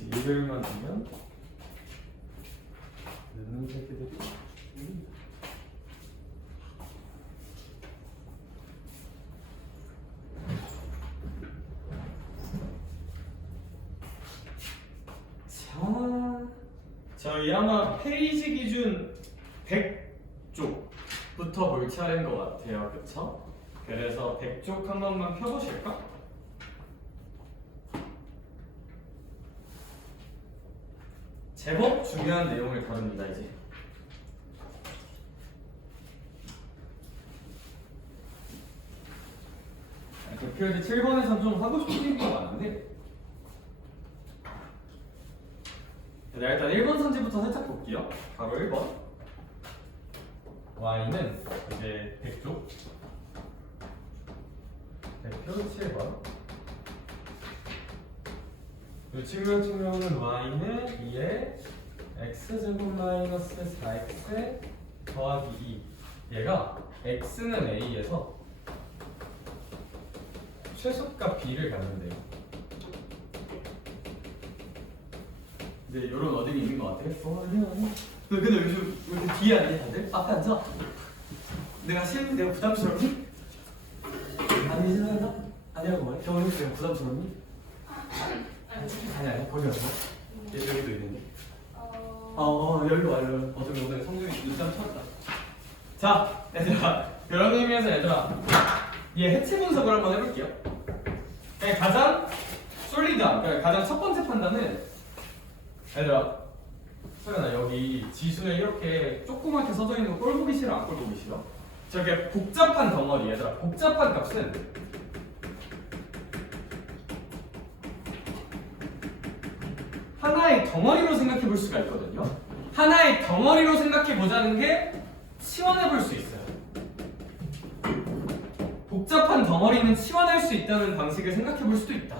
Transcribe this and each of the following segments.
이글만 두면 늦는 새끼들이 저희 아마 페이지 기준 100쪽부터 볼 차례인 것 같아요. 그쵸? 그래서 100쪽 한 번만 펴보실까? 제법 중요한 내용을 다룹니다. 이제 대표이제 7번에서 좀 하고 싶은 게 많은데 일단 1번 선지부터 살짝 볼게요. 바로 1번 y는 이제 100쪽 대표 7번 이 측면은 y는 2에 x제곱 마이너스 4x 더하기 2 얘가 x는 a에서 최소값 b를 갖는데요. 네, 이런 어딘이 있는 것 같아요. 근데 요즘 왜 이렇게 뒤에 앉냐 다들? 앞에 앉아. 내가 싫니? 내가 부담스럽니? 아니지 않나? 아니라고 말해. 경험이 내가 부담스럽니? 아니야, 보지 말고. 여기도 있는데. 여기로 와, 여기로. 어차피 오늘 성적이 눈싸움 쳤다. 자, 얘들아. 그런 의미에서 얘들아. 얘 해체 분석을 한번 해볼게요. 가장 솔리드한, 그러니까 가장 첫 번째 판단은 얘들아, 소연아 여기 지수에 이렇게 조그맣게 써져 있는 거 꼴 보기 싫어, 안 꼴 보기 싫어? 저게 복잡한 덩어리, 얘들아. 복잡한 값은 하나의 덩어리로 생각해 볼 수가 있거든요. 하나의 덩어리로 생각해 보자는 게 치환해 볼 수 있어요. 복잡한 덩어리는 치환할 수 있다는 방식을 생각해 볼 수도 있다.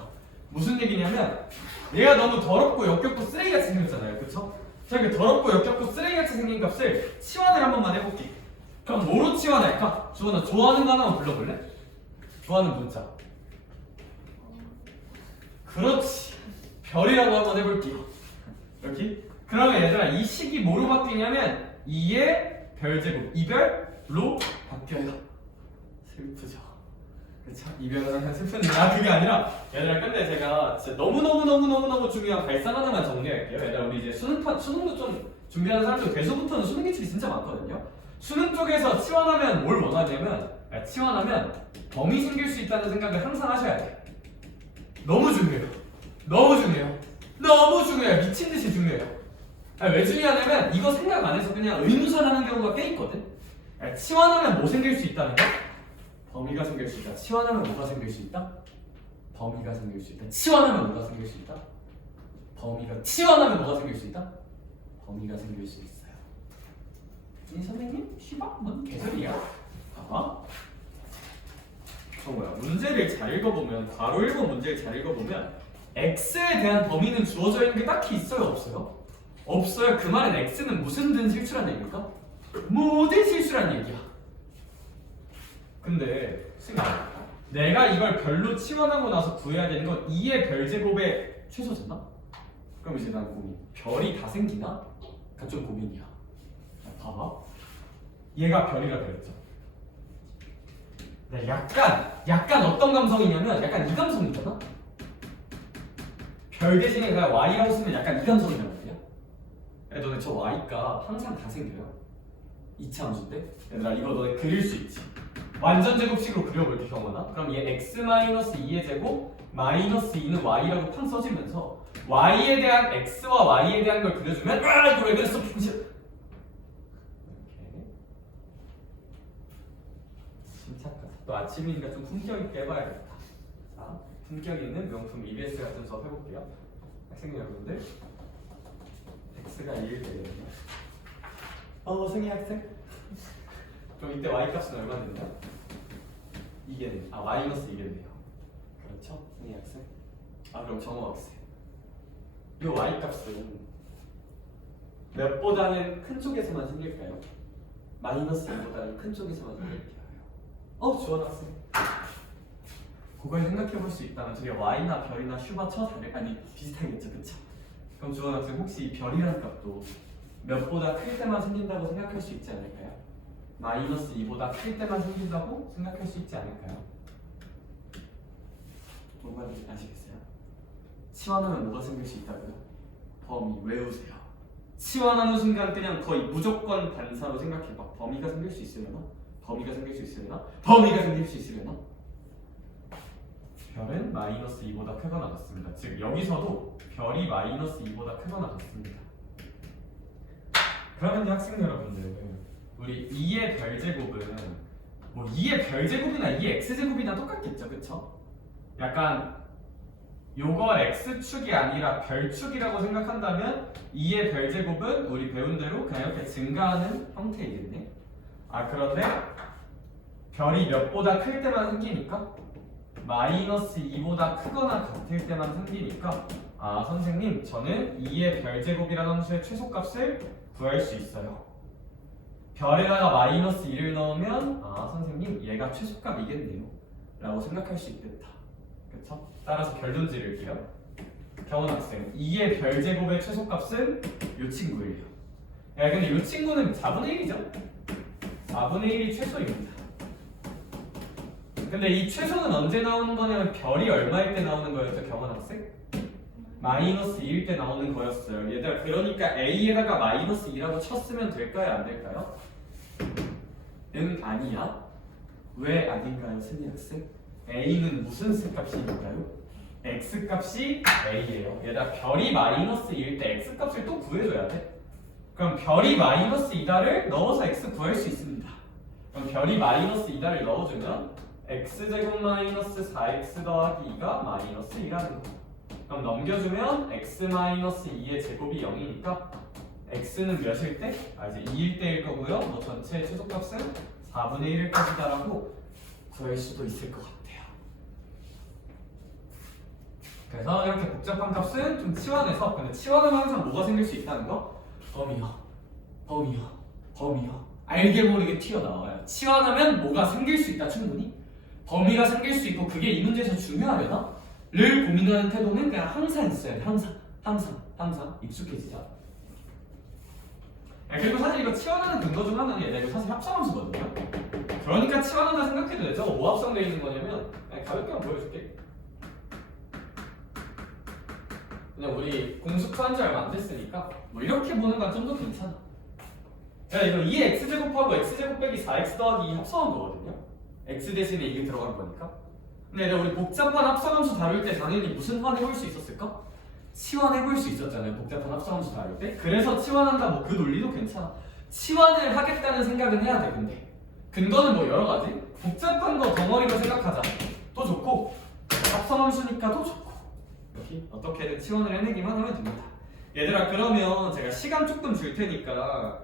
무슨 얘기냐면 얘가 너무 더럽고 역겹고 쓰레기같이 생겼잖아요. 그쵸? 자, 그 더럽고 역겹고 쓰레기같이 생긴 값을 치환을 한 번만 해볼게. 그럼 뭐로 치환할까? 주원아, 좋아하는 거 하나만 불러볼래? 좋아하는 문자. 그렇지. 별이라고 한번 해볼게요. 이렇게? 그러면 얘들아 이 식이 뭐로 바뀌냐면 2의 별제곱, 이별로 바뀌어요. 슬프죠. 그쵸? 이별을 하면 슬픈데 그게 아니라 얘들아 근데 제가 진짜 너무 중요한 발상 하나만 정리할게요. 얘들아 우리 이제 수능도 좀 준비하는 사람들 괴수부터는 수능 기출이 진짜 많거든요. 수능 쪽에서 치환하면 뭘 원하냐면 치환하면 범위 생길 수 있다는 생각을 항상 하셔야 돼요. 너무 중요해요. 미친듯이 중요해요. 왜 중요하냐면 이거 생각 안 해서 그냥 의무산하는 경우가 꽤 있거든. 치환하면 뭐 생길 수 있다는 거? 범위가 생길 수 있다. 치환하면 뭐가 생길 수 있다? 범위가 생길 수 있다. 치환하면 뭐가 생길 수 있다? 치환하면 뭐가 생길 수 있다? 범위가 생길 수 있어요. 이 선생님? 씨발? 뭔 개소리야? 봐봐. 문제를 잘 읽어보면 바로 1번 문제를 잘 읽어보면 x에 대한 범위는 주어져 있는 게 딱히 있어요? 없어요? 없어요. 그 말은 x는 무슨 든 실수란 얘기일까? 모든 실수란 얘기야. 근데 내가 이걸 별로 치환하고 나서 구해야 되는 건 2의 별제곱의 최소잖아? 그럼 이제 난 고민. 별이 다 생기나? 그러니까 좀 고민이야. 봐봐. 얘가 별이라 그랬죠. 네, 약간 어떤 감성이냐면 약간 이 감성이잖아? 별 대신에 그냥 y라고 쓰면 약간 이 감성이란 말이야. 너네 저 y가 항상 다 생겨요. 이차함수인데? 얘들아 이거 너네 그릴 수 있지. 완전 제곱식으로 그려볼게 경원아. 그럼 얘 x-2의 제곱 마이너스 2는 y라고 팡 써지면서 y에 대한 x와 y에 대한 걸 그려주면 이거 왜 그랬어 평신. 이렇게 침착하다. 또 아침이니까 좀 품격 있게 해봐야겠다. 자, 품격 있는 명품 EBS 같은 수업 해볼게요. 학생 여러분들 x가 1일 되거든요. 승희 학생? 그럼 이때 y 값은 얼마 된다? 마이너스 2겠네요. 그렇죠? 승희 학생? 그럼 정호 학생. 이 y 값은 몇보다는 큰 쪽에서만 생길까요? 마이너스 2보다는 큰 쪽에서만 생길까요? 주원 학생. 그걸 생각해 볼 수 있다면 저게 y나 별이나 슈바 쳐 다를 아니 비슷하겠죠, 그쵸? 그럼 주원 학생 혹시 이 별이라는 값도 몇보다 클 때만 생긴다고 생각할 수 있지 않을까요? 마이너스 2보다 클 때만 생긴다고 생각할 수 있지 않을까요? 뭔가 아시겠어요? 치환하면 뭐가 생길 수 있다고요? 범위 외우세요. 치환하는 순간 그냥 거의 무조건 반사로 생각해봐. 범위가 생길 수 있으려나? 범위가 생길 수 있으려나? 범위가 생길 수 있으려나? 별은 마이너스 2보다 크거나 같습니다. 즉 여기서도 별이 마이너스 2보다 크거나 같습니다. 그러면 학생 여러분들, 우리 2의 별제곱은 뭐 2의 별제곱이나 2의 x제곱이나 똑같겠죠, 그쵸? 약간 요걸 x축이 아니라 별축이라고 생각한다면 2의 별제곱은 우리 배운 대로 그냥 이렇게 증가하는 형태이겠네. 아 그런데 별이 몇보다 클 때만 생기니까 마이너스 2보다 크거나 같을 때만 생기니까 아 선생님 저는 2의 별제곱이라는 함수의 최소값을 구할 수 있어요. 별에다가 마이너스 2를 넣으면 아 선생님 얘가 최소값이겠네요 라고 생각할 수 있겠다. 그쵸? 따라서 결론 지을게요. 경원 학생 2의 별제곱의 최소값은 이 친구예요. 야 근데 이 친구는 4분의 1이죠? 4분의 1이 최소입니다. 근데 이 최소는 언제 나오는 거냐면 별이 얼마일 때 나오는 거였죠, 경원 학생? 마이너스 2일 때 나오는 거였어요. 얘들아 그러니까 A에다가 마이너스 2라고 쳤으면 될까요? 안 될까요? 응 아니야. 왜 아닌가요, 승희 학생? A는 무슨 X값이니까요? X값이 A예요. 얘들아 별이 마이너스 2일 때 X값을 또 구해줘야 돼. 그럼 별이 마이너스 2다를 넣어서 X 구할 수 있습니다. 그럼 별이 마이너스 2다를 넣어주면 X제곱 마이너스 4X 더하기 2가 마이너스 2라는 거. 그럼 넘겨주면 X 마이너스 2의 제곱이 0이니까 X는 몇일 때? 아 이제 2일 때일 거고요. 뭐 전체의 최소값은 4분의 1일 것이다라고 구할 수도 있을 것 같아요. 그래서 이렇게 복잡한 값은 좀 치환해서 근데 치환하면 항상 뭐가 생길 수 있다는 거? 범위요 알게 모르게 튀어나와요. 치환하면 뭐가 생길 수 있다 충분히 범위가 생길 수 있고 그게 이 문제에서 중요하려나? 를 고민하는 태도는 그냥 항상 있어야 돼. 항상 익숙해지자. 그리고 사실 이거 치환하는 근거 중 하나는 얘네 이거 사실 합성함수거든요. 그러니까 치환한다 생각해도 돼. 저거 뭐 합성되어 있는 거냐면 그냥 가볍게 한번 보여줄게. 그냥 우리 공수한 지 얼마 안 됐으니까 뭐 이렇게 보는 건 좀 더 괜찮아. 야 이거 2x제곱하고 x제곱 빼기 4x 더하기 2 합성한 거거든요. x 대신에 이게 들어간 거니까. 근데 우리 복잡한 합성함수 다룰 때 당연히 무슨 환 해볼 수 있었을까? 치환해볼 수 있었잖아요. 복잡한 합성함수 다룰 때. 그래서 치환한다 뭐 그 논리도 괜찮아. 치환을 하겠다는 생각은 해야 돼. 근데 근거는 뭐 여러 가지. 복잡한 거 덩어리로 생각하자. 또 좋고 합성함수니까 또 좋고. 이렇게 어떻게든 치환을 해내기만 하면 됩니다. 얘들아 그러면 제가 시간 조금 줄 테니까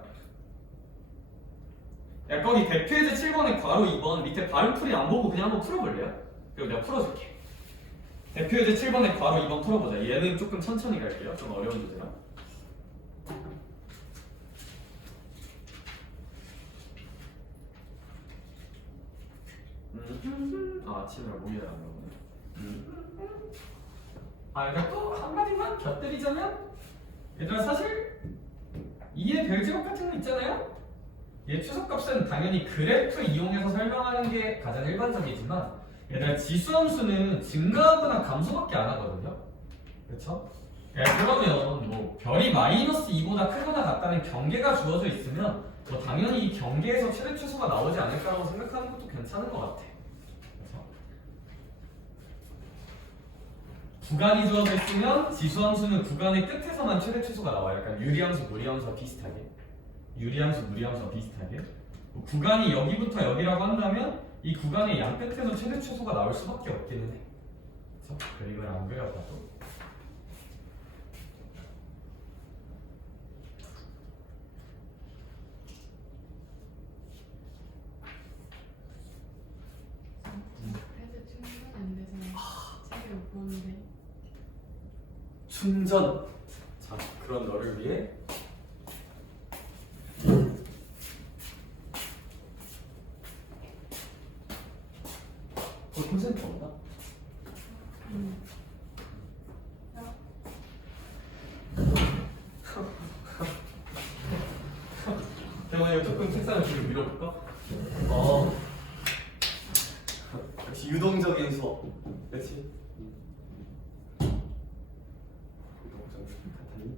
야 거기 대표예제 7번에 괄호 2번 밑에 발음풀이 안 보고 그냥 한번 풀어볼래요? 그리고 내가 풀어줄게. 대표예제 7번에 괄호 2번 풀어보자. 얘는 조금 천천히 갈게요. 좀 어려운 주제라. 아침에 목이 안 나오네. 그러니까 또 한마디만 곁들이자면 얘들아 사실 2의 별제곱 같은 거 있잖아요? 얘 최소값은 당연히 그래프 이용해서 설명하는 게 가장 일반적이지만 얘들아 지수함수는 증가하거나 감소밖에 안 하거든요. 그렇죠? 그러면 뭐 별이 마이너스 2보다 크거나 같다는 경계가 주어져 있으면 뭐 당연히 이 경계에서 최대 최소가 나오지 않을까라고 생각하는 것도 괜찮은 것 같아. 그렇죠? 구간이 주어져 있으면 지수함수는 구간의 끝에서만 최대 최소가 나와요. 약간 유리함수, 무리함수와 비슷하게. 유리함수, 무리함수와 비슷하게. 뭐 구간이 여기부터 여기라고 한다면 이 구간의 양 끝에서 최대 최소가 나올 수밖에 없기는 해. 그렇죠? 그림을 안 그려봐도. 패드 충전 안 돼서 책을 못 보는데. 충전. 자, 그런 너를 위해 콘센트 없나? 이거 조금 책상을 뒤로 밀어볼까? 역시 유동적인 수업. 그렇지? 유동적인 카타니.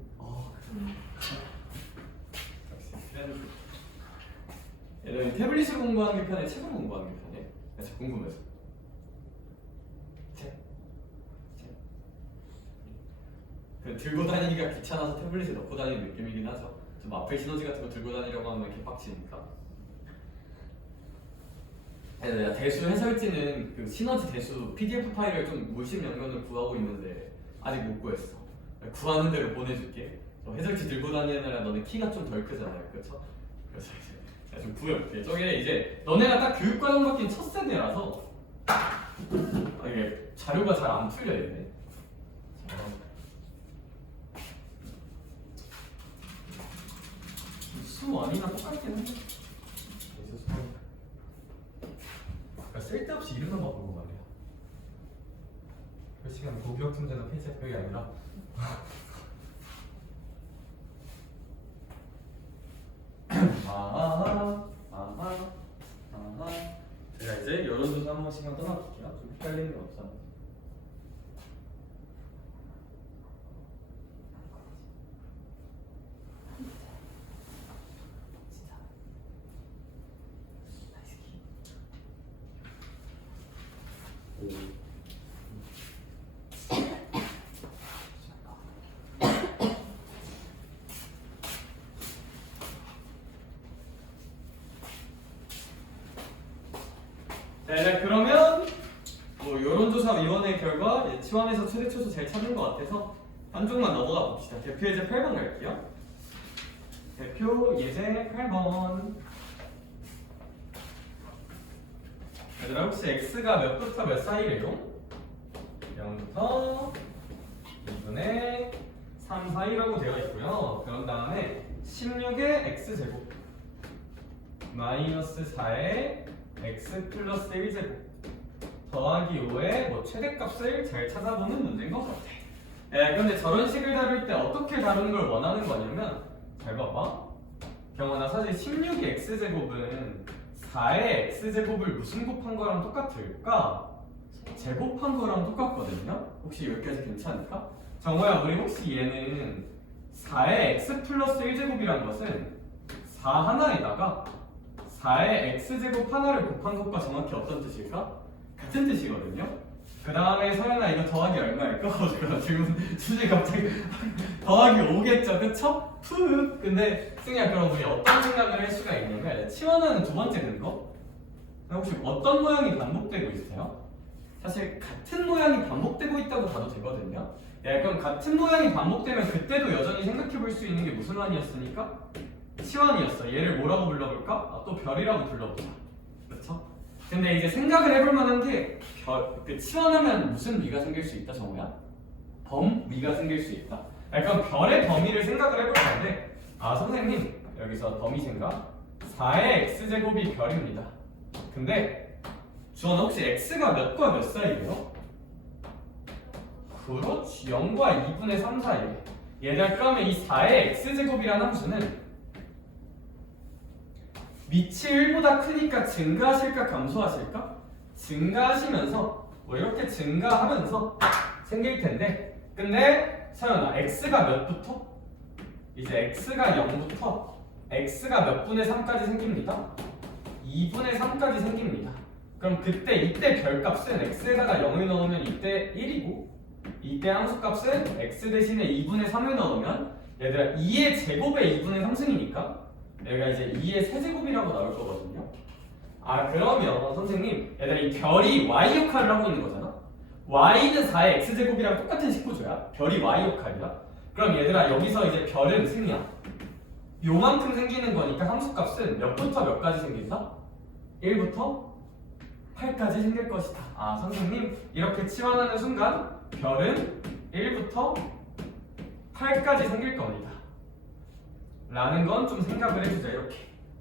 역시 트렌드. 얘는 태블릿으로 공부하는 게 편해, 책으로 공부하는 게 편해? 진짜 궁금해서. 책. 그 들고 다니기가 귀찮아서 태블릿에 넣고 다니는 느낌이긴 하죠. 좀 앞에 시너지 같은 거 들고 다니려고 하면 이렇게 빡치니까. 내가 대수 해설지는 그 시너지 대수 PDF 파일을 좀 물식 명령을 구하고 있는데 아직 못 구했어. 구하는 대로 보내줄게. 해설지 들고 다니느라 너네 키가 좀 덜 크잖아요, 그렇죠? 그래서 이제 제가 좀 구해볼게. 저게 이제 너네가 딱 교육과정 바뀐 첫 세대라서 이게 자료가 잘 안 풀려 있네. 수 원이나 똑같긴 한데. 쓸데없이 이름만 바꾼 거 말이야. 그 시간 고교학 틈새나 페이지가 별게 아니라. 제가 이제 여론조사 한 번씩 떠나볼게요. 좀 헷갈리는 거 없잖아. 네, 그러면 뭐 여론조사위원회 결과 치원에서 최대 초수 잘 찾는 것 같아서 한 쪽만 넘어가 봅시다. 대표 예제 8번 갈게요. 대표 예제 8번. 얘들아 혹시 x가 몇부터 몇 사이래요? 0부터 2분의 3 사이라고 되어 있고요. 그런 다음에 16의 x제곱 마이너스 4의 x 플러스 1제곱 더하기 5의 뭐 최대값을 잘 찾아보는 문제인 것 같아. 근데 저런 식을 다룰 때 어떻게 다루는 걸 원하는 거냐면 잘 봐봐. 경원아 사실 16의 x제곱은 4의 x제곱을 무슨 곱한 거랑 똑같을까? 제곱한 거랑 똑같거든요. 혹시 여기까지 괜찮을까? 정호야 우리 혹시 얘는 4의 x 플러스 1제곱이란 것은 4 하나에다가 4의 x제곱 하나를 곱한 것과 정확히 어떤 뜻일까? 같은 뜻이거든요. 그 다음에 서연아 이거 더하기 얼마일까? 지금 수지 갑자기 더하기 5겠죠, 그쵸? 푸. 근데 승희야 그럼 우리 어떤 생각을 할 수가 있냐면 치환하는 두 번째 근거? 혹시 어떤 모양이 반복되고 있어요? 사실 같은 모양이 반복되고 있다고 봐도 되거든요. 그럼 같은 모양이 반복되면 그때도 여전히 생각해 볼 수 있는 게 무슨 완이었으니까? 치환이었어. 얘를 뭐라고 불러볼까? 또 별이라고 불러보자. 그렇죠? 근데 이제 생각을 해볼 만한 게 치환하면 무슨 위가 생길 수 있다, 정우야? 범위가 생길 수 있다. 그럼 별의 범위를 생각을 해볼 건데 선생님 여기서 범위 생각 4의 x제곱이 별입니다. 근데 주원 혹시 x가 몇과 몇 사이래요? 그렇지 0과 2분의 3 사이. 얘들아 그러면 이 4의 x제곱이라는 함수는 밑이 1보다 크니까 증가하실까 감소하실까? 증가하시면서 뭐 이렇게 증가하면서 생길 텐데 근데 서연아 x가 몇부터? 이제 x가 0부터 x가 몇 분의 3까지 생깁니다. 2분의 3까지 생깁니다. 그럼 이때 별값은 x에다가 0을 넣으면 이때 1이고 이때 함수값은 x 대신에 2분의 3을 넣으면 얘들아 2의 제곱에 2분의 3승이니까 여기가 이제 2의 세제곱이라고 나올 거거든요. 그러면 선생님 얘들아 이 별이 y 역할을 하고 있는 거잖아. y는 4의 x제곱이랑 똑같은 식구조야. 별이 y 역할이야. 그럼 얘들아 여기서 이제 별은 승이야. 요만큼 생기는 거니까 함수값은 몇부터 몇까지 생긴다? 1부터 8까지 생길 것이다. 선생님 이렇게 치환하는 순간 별은 1부터 8까지 생길 겁니다. 라는 건 좀 생각을 해주자. 이렇게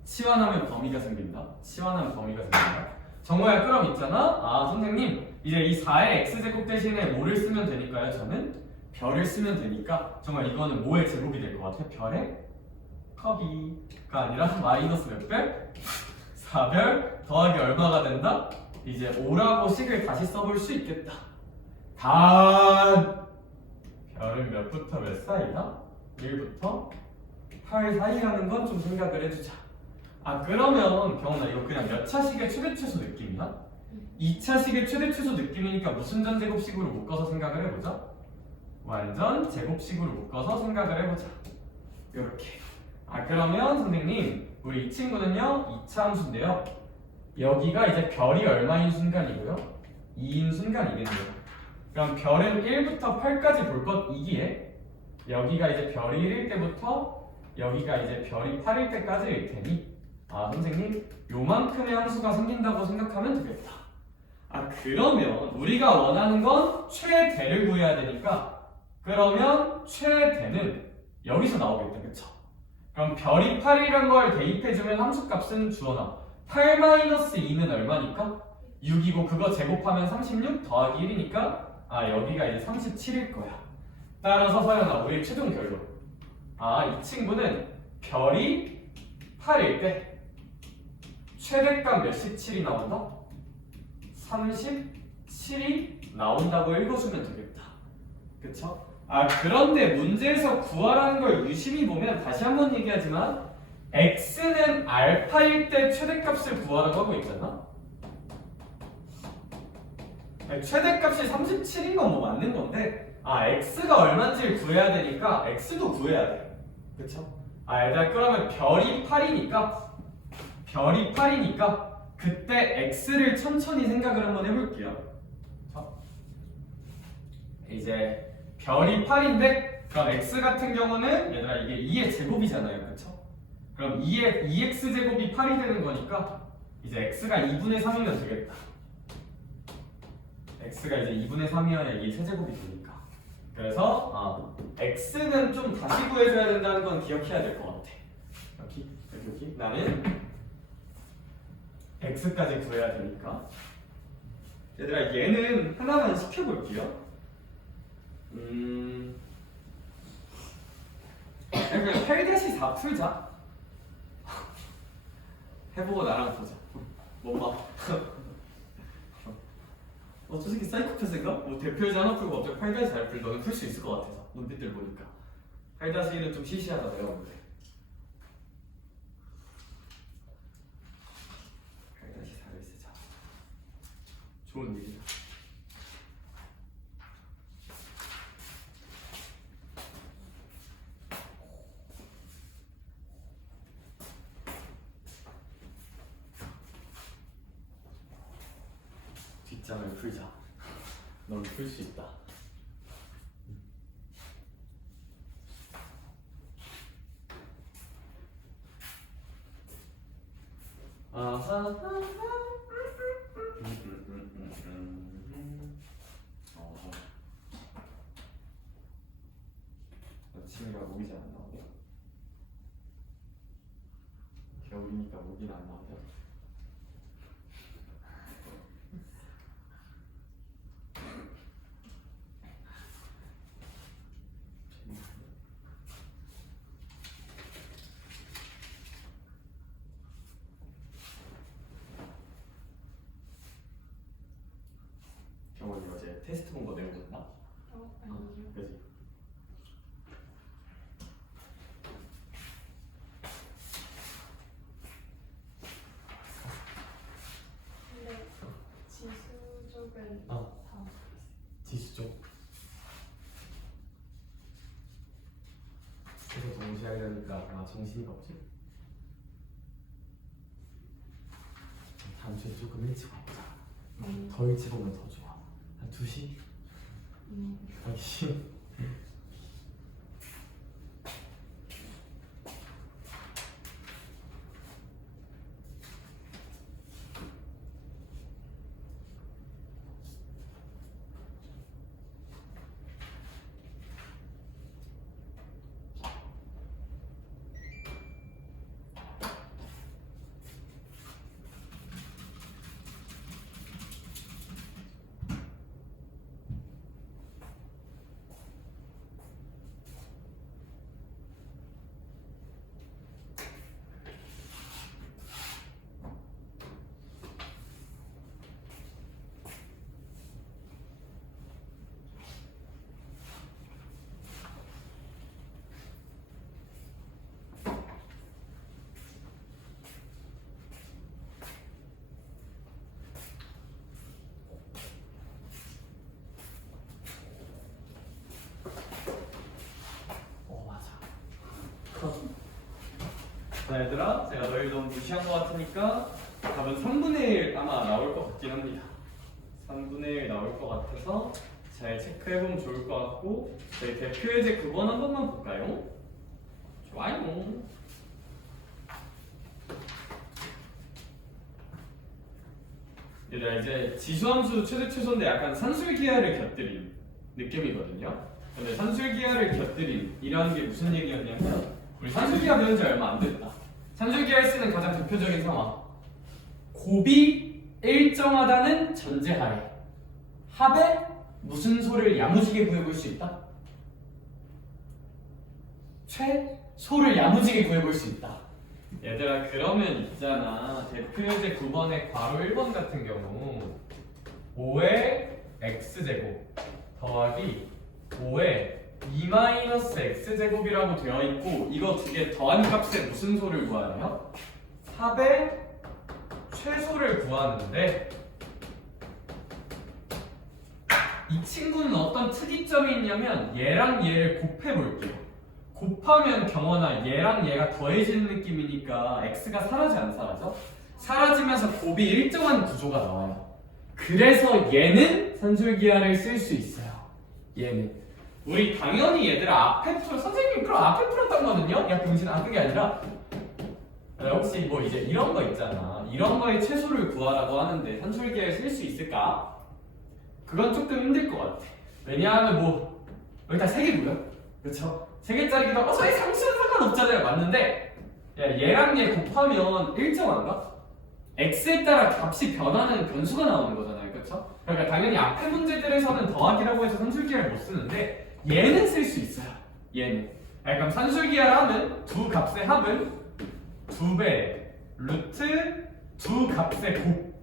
치환하면 범위가 생긴다. 치환하면 범위가 생긴다. 정호야 그럼 있잖아. 선생님 이제 이 4의 x제곱 대신에 뭐를 쓰면 되니까요? 저는 별을 쓰면 되니까 정말 이거는 뭐의 제곱이 될 것 같아요? 별의 컵이가 아니라 마이너스 몇 별? 4별 더하기 얼마가 된다? 이제 5라고 식을 다시 써볼 수 있겠다. 단 별은 몇부터 몇 사이다? 1부터 8 사이라는 건 좀 생각을 해주자. 아 그러면 경훈아 이거 그냥 몇 차식의 최대 최소 느낌이야? 2차식의 최대 최소 느낌이니까 무슨 전 제곱식으로 묶어서 생각을 해보자. 완전 제곱식으로 묶어서 생각을 해보자. 이렇게. 아 그러면 선생님 우리 이 친구는요 2차 함수인데요. 여기가 이제 별이 얼마인 순간이고요? 2인 순간이겠네요. 그럼 별은 1부터 8까지 볼 것이기에 여기가 이제 별이 1일 때부터 여기가 이제 별이 8일 때까지일 테니 아 선생님 요만큼의 함수가 생긴다고 생각하면 되겠다. 아 그러면 우리가 원하는 건 최대를 구해야 되니까 그러면 최대는 여기서 나오겠다. 그쵸? 그럼 별이 8이란 걸 대입해주면 함수값은 주어나 8-2는 얼마니까? 6이고 그거 제곱하면 36 더하기 1이니까 아 여기가 이제 37일 거야. 따라서 서연아 우리 최종 결론 아 이 친구는 별이 8일 때 최대값 몇십 7이 나온다? 37이 나온다고 읽어주면 되겠다. 그쵸? 아 그런데 문제에서 구하라는 걸 유심히 보면 다시 한번 얘기하지만 x는 알파일 때 최대값을 구하라고 하고 있잖아? 아니, 최대값이 37인 건 뭐 맞는 건데 아 x가 얼마인지를 구해야 되니까 x도 구해야 돼. 그쵸? 아 얘들아 그러면 별이 8이니까 그때 x를 천천히 생각을 한번 해볼게요. 이제 별이 8인데 그럼 x 같은 경우는 얘들아 이게 2의 제곱이잖아요. 그쵸? 그럼 2x 제곱이 8이 되는 거니까 이제 x가 2분의 3이면 되겠다. x가 이제 2분의 3이어야 이게 세제곱이 되니까. 그래서 x는 좀 다시 구해줘야 된다는 건 기억해야 될 것 같아. 여기 나는 x까지 구해야 되니까. 얘들아 얘는 하나만 시켜볼게요. 그냥 8-4 풀자. 해보고 나랑 보자. 뭐 봐. 저 새끼 사이코패스인가? 뭐 대표이자 하나 풀고 갑자기 8-4를 풀 너는 풀 수 있을 것 같아서 눈빛들 보니까 8-1은 좀 시시하다 내가 볼 때. 8-4를 쓰자. 좋은 일이다. 뒷장을 풀자. 넌 풀 수 있다. 아하. 아침이라 목이 잘 안 나오네. 겨울이니까 목이 안 나오네. 경원이 어제 테스트 본 거 내보셨나? 아니요. 그지? 근데 지수 쪽은 다 지수 쪽. 계속 동시에 하려니까 정신이 없지? 다음 주에 조금 일찍 와보자. 더 일찍 오면 더 좋아. 한 2시? 알겠지? 자 얘들아, 제가 너희를 너무 무시한 것 같으니까 답은 3분의 1 아마 나올 것 같긴 합니다. 3분의 1 나올 것 같아서 잘 체크해보면 좋을 것 같고, 저희 대표 예제 9번 한 번만 볼까요? 좋아요. 얘들아, 이제 지수함수 최대 최소인데 약간 산술기하를 곁들인 느낌이거든요. 근데 산술기하를 곁들인 이라는 게 무슨 얘기였냐면, 우리 산술기하 배운 지 얼마 안 됐다. 산술기하에 쓰는 가장 대표적인 상황, 곱이 일정하다는 전제하에 합에 무슨 소를 야무지게 구해볼 수 있다? 최소를 야무지게 구해볼 수 있다. 얘들아, 그러면 있잖아, 대표예제 9번의 괄호 1번 같은 경우 5의 x제곱 더하기 5의 2-x제곱이라고 되어 있고, 이거 두 개 더한 값에 무슨 소를 구하나요? 합의 최소를 구하는데, 이 친구는 어떤 특이점이 있냐면 얘랑 얘를 곱해볼게요. 곱하면 경원아 얘랑 얘가 더해지는 느낌이니까 x가 사라지 안 사라져? 사라지면서 곱이 일정한 구조가 나와요. 그래서 얘는 산술기하를 쓸 수 있어요. 얘는 우리 당연히 얘들아 앞에 풀 선생님 그럼 앞에 풀었던 거는요? 야 병신아, 그게 아니라 혹시 뭐 이제 이런 거 있잖아, 이런 거의 최소를 구하라고 하는데 산술기하를 쓸 수 있을까? 그건 조금 힘들 것 같아. 왜냐하면 뭐 여기 다 3개고요, 그렇죠? 3개짜리기도 하고 저희 상수는 상관없잖아요. 맞는데 야, 얘랑 얘 곱하면 일정한가? x에 따라 값이 변하는 변수가 나오는 거잖아요, 그렇죠? 그러니까 당연히 앞에 문제들에서는 더하기라고 해서 산술기하를 못 쓰는데 얘는 쓸 수 있어요. 얘는. 그럼 산술기하를 하면 두 값의 합은 2배 루트 두 값의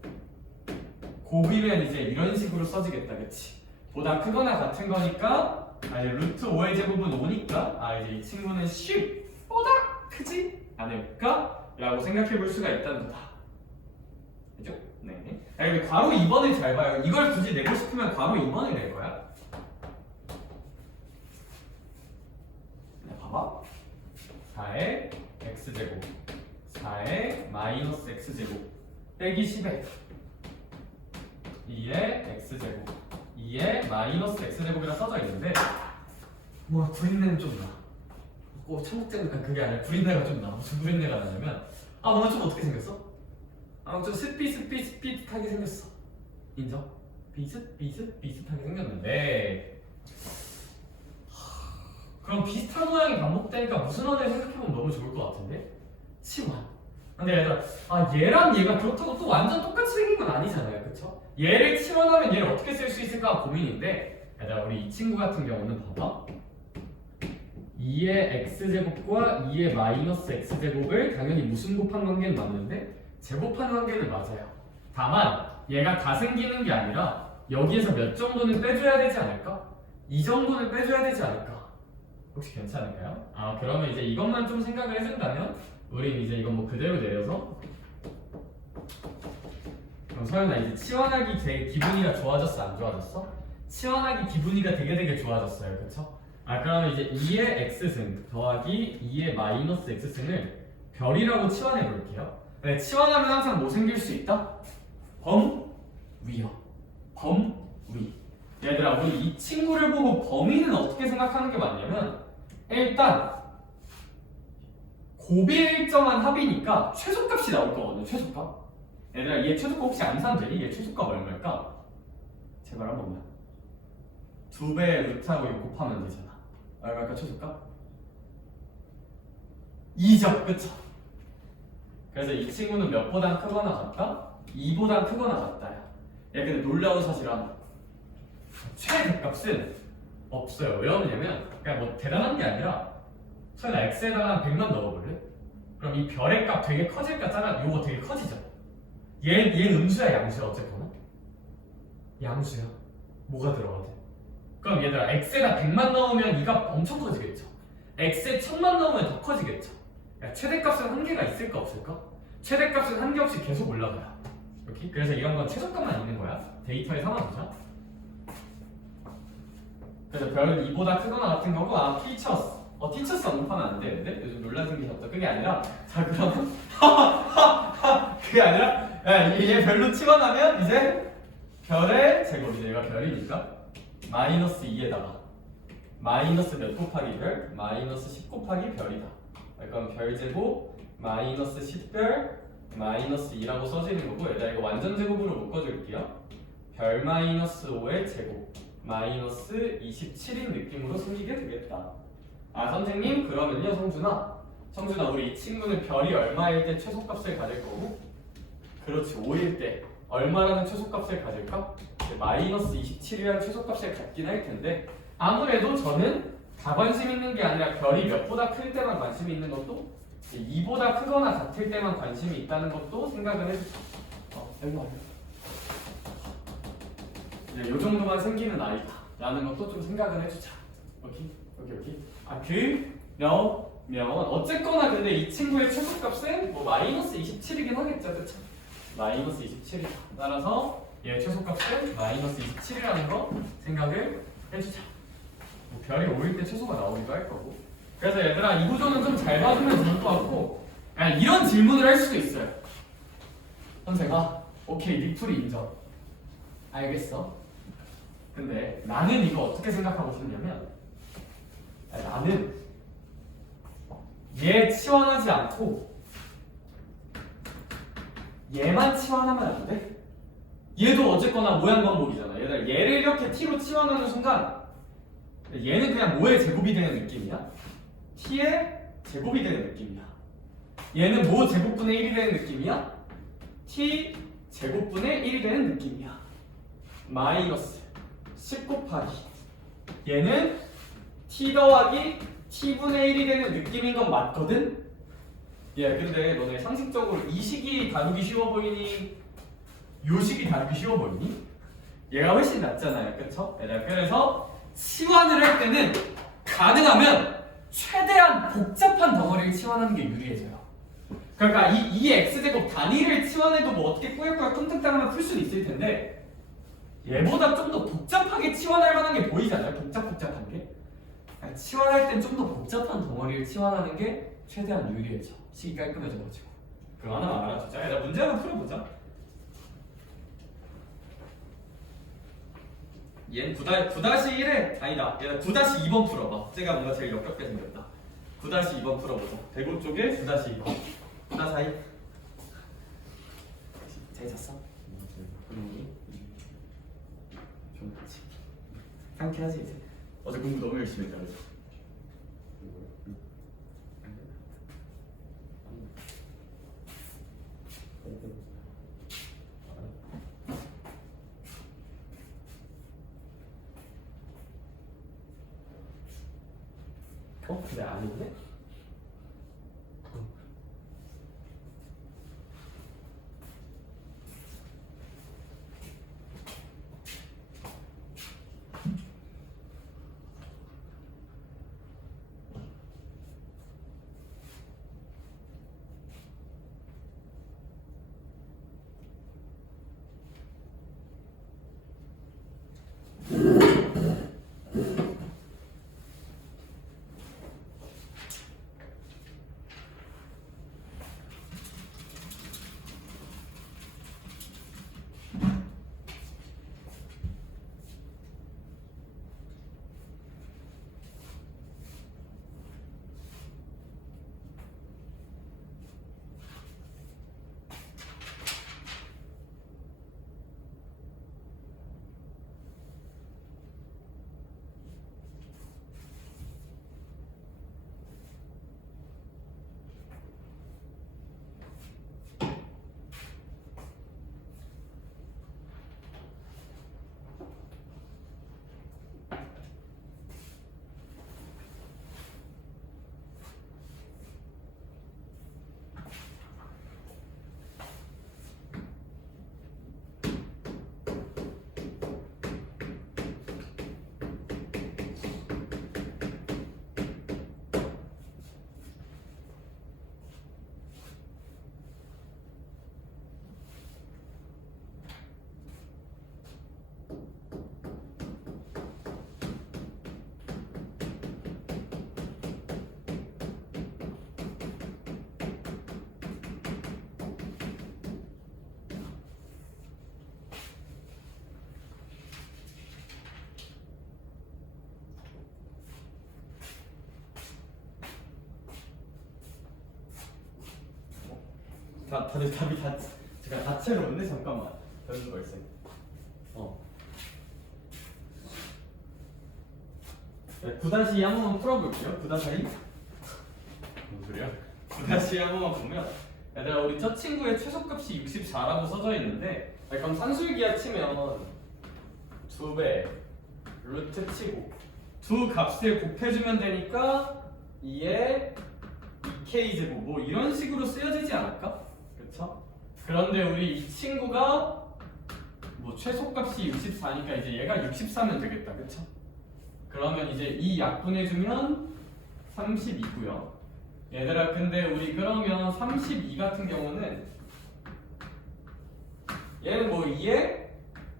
곱이면 이제 이런 식으로 써지겠다, 그치? 보다 크거나 같은 거니까 이제 루트 5의 제곱은 5니까 이제 이 친구는 10보다 크지 않을까? 라고 생각해 볼 수가 있다는 거다. 그죠? 네. 그리고 괄호 2번을 잘 봐요. 이걸 굳이 내고 싶으면 괄호 2번을 낼 거야. 봐봐. 4의 x제곱 4의 마이너스 x제곱 빼기 10에 2의 x제곱 2의 마이너스 x제곱이라 써져 있는데, 뭐 구린내는 좀 나. 청국장은 그게 아니라 구린내가 좀 나. 무슨 구린내가 나냐면 뭔가 좀 어떻게 생겼어? 좀 스피스피스피스하게 생겼어. 인정? 비슷하게 생겼는데, 그럼 비슷한 모양이 반복되니까 무슨 언어를 생각해보면 너무 좋을 것 같은데? 치환. 근데 얘들아, 얘랑 얘가 그렇다고 또 완전 똑같이 생긴 건 아니잖아요, 그쵸? 얘를 치환하면 얘를 어떻게 쓸 수 있을까 고민인데, 얘들아, 우리 이 친구 같은 경우는 봐봐. 2의 x제곱과 2의 마이너스 x제곱을 당연히 무슨 곱한 관계는 맞는데 제곱한 관계는 맞아요. 다만 얘가 다 생기는 게 아니라 여기에서 몇 정도는 빼줘야 되지 않을까? 이 정도는 빼줘야 되지 않을까? 혹시 괜찮을까요? 그러면 이제 이것만 좀 생각을 해준다면 우린 이제 이건 뭐 그대로 내려서, 그럼 서연아 이제 치환하기 기분이가 좋아졌어, 안 좋아졌어? 치환하기 기분이가 되게 좋아졌어요, 그쵸? 그러면 이제 2의 x승 더하기 2의 마이너스 x승을 별이라고 치환해 볼게요. 네, 치환하면 항상 뭐 생길 수 있다? 범위요. 범위. 얘들아, 우리 이 친구를 보고 범위는 어떻게 생각하는 게 맞냐면, 일단 곱이 일정한 합이니까 최소값이 나올 거거든, 최소값. 얘들아, 얘 최소값 혹시 안 사면 되니? 얘 최소값 얼마일까? 제발 한 번만. 2배 루트하고 이거 곱하면 되잖아. 얼마일까, 최소값? 2죠, 그쵸? 그래서 이 친구는 몇보다 크거나 같다? 2보다 크거나 같다야. 야, 근데 놀라운 사실 하나. 최대값은 없어요. 왜 없냐면 그냥 뭐 대단한 게 아니라, 설마 x에다가 100만 넣어볼래? 그럼 이 별의 값 되게 커질까 작아? 요거 되게 커지죠? 얘는 음수야, 양수야? 어쨌거나 양수야. 뭐가 들어가지? 그럼 얘들아, x에다 100만 넣으면 이 값 엄청 커지겠죠? x에 1000만 넣으면 더 커지겠죠? 야, 최대값은 한계가 있을까 없을까? 최대값은 한계 없이 계속 올라가요. 이렇게? 그래서 이런 건 최소값만 있는 거야. 데이터에 삼아두자. 그래서 별은 2보다 크거나 같은 거고, P쳤어. 티처스 언급하면 안 되는데 요즘 논란 생기셨죠? 그게 아니라 자 그러면 그게 아니라 얘 별로 치환하면 이제 별의 제곱이죠. 얘가 별이니까 마이너스 2에다가 마이너스 몇 곱하기 별? 마이너스 10 곱하기 별이다. 그러니까 별제곱 마이너스 10별 마이너스 2라고 써지는 거고 얘들아 이거 완전 제곱으로 묶어줄게요. 별 마이너스 5의 제곱 마이너스 27인 느낌으로 생기게 되겠다. 아 선생님 그러면요 성준아 우리 이 친구는 별이 얼마일 때 최소값을 가질 거고 그렇지 5일 때 얼마라는 최소값을 가질까? 마이너스 27이라는 최소값을 갖긴 할 텐데 아무래도 저는 다 관심 있는 게 아니라 별이 몇보다 클 때만 관심이 있는 것도 2보다 크거나 같을 때만 관심이 있다는 것도 생각을 해주죠. 일로 와요. 이제 요 정도만 생기는 아이다 라는 것도 좀 생각을 해주자. 오케이. 그러면 어쨌거나 근데 이 친구의 최소값은 뭐 마이너스 27이긴 하겠죠. 그쵸? 마이너스 27이다. 따라서 얘 최소값은 마이너스 27이라는 거 생각을 해주자. 뭐 별이 5일 때 최소가 나오기도 할 거고. 그래서 얘들아 이 구조는 좀 잘 봐주면 좋을 것 같고 이런 질문을 할 수도 있어요. 선생아 오케이 네 풀이 인정. 알겠어. 근데 나는 이거 어떻게 생각하고 싶냐면 나는 얘 치환하지 않고 얘만 치환하면 안 돼? 얘도 어쨌거나 모양 반복이잖아. 얘를 이렇게 t로 치환하는 순간 얘는 그냥 뭐의 제곱이 되는 느낌이야? t의 제곱이 되는 느낌이야. 얘는 뭐 제곱분의 1이 되는 느낌이야? t 제곱분의 1이 되는 느낌이야. 마이너스 10 곱하기 얘는 t 더하기 t분의 1이 되는 느낌인 건 맞거든? 근데 너네 상식적으로 이 식이 다루기 쉬워 보이니? 요 식이 다루기 쉬워 보이니? 얘가 훨씬 낫잖아요. 그쵸? 그래서 치환을 할 때는 가능하면 최대한 복잡한 덩어리를 치환하는 게 유리해져요. 그러니까 이 x제곱 단위를 치환해도 뭐 어떻게 꾸역꾸역 퉁퉁땅하면 풀 수는 있을 텐데 얘보다 좀 더 복잡하게 치환할 만한 게 보이잖아요. 복잡한 게. 치환할 땐 좀 더 복잡한 덩어리를 치환하는 게 최대한 유리해져. 식이 깔끔해져가지고. 그거 하나만 알아두자. 얘들아 문제 하나 풀어보자. 얘는 9-1에 아니다. 얘는 9-2번 풀어봐. 제가 뭔가 제일 역겹게 생겼다. 9-2번 풀어보자. 대구 쪽에 9-2번. 9-4이. 잘 잤어? 분위기. 좋지. 상쾌하지 이제. 어제 공부 너무 열심히 했다 그래서. 근데 아닌데? 다들 답이 제가 다채로운데 잠깐만. 여기 벌써. 네, 9-2 한 번만 풀어볼게요. 9-2. 뭔 소리야? 9-2 한 번만 보면 얘들아 우리 저 친구의 최소값이 64라고 써져 있는데 그럼 산술기하 치면 2배 루트 치고 두 값을 곱해주면 되니까 2에 2k제곱 뭐 이런 식으로 쓰여지지 않을까? 그쵸? 그런데 우리 이 친구가 뭐 최소값이 64니까 이제 얘가 64면 되겠다. 그쵸? 그러면 이제 이 약분해주면 32고요. 얘들아 근데 우리 그러면 32 같은 경우는 얘는 뭐 2의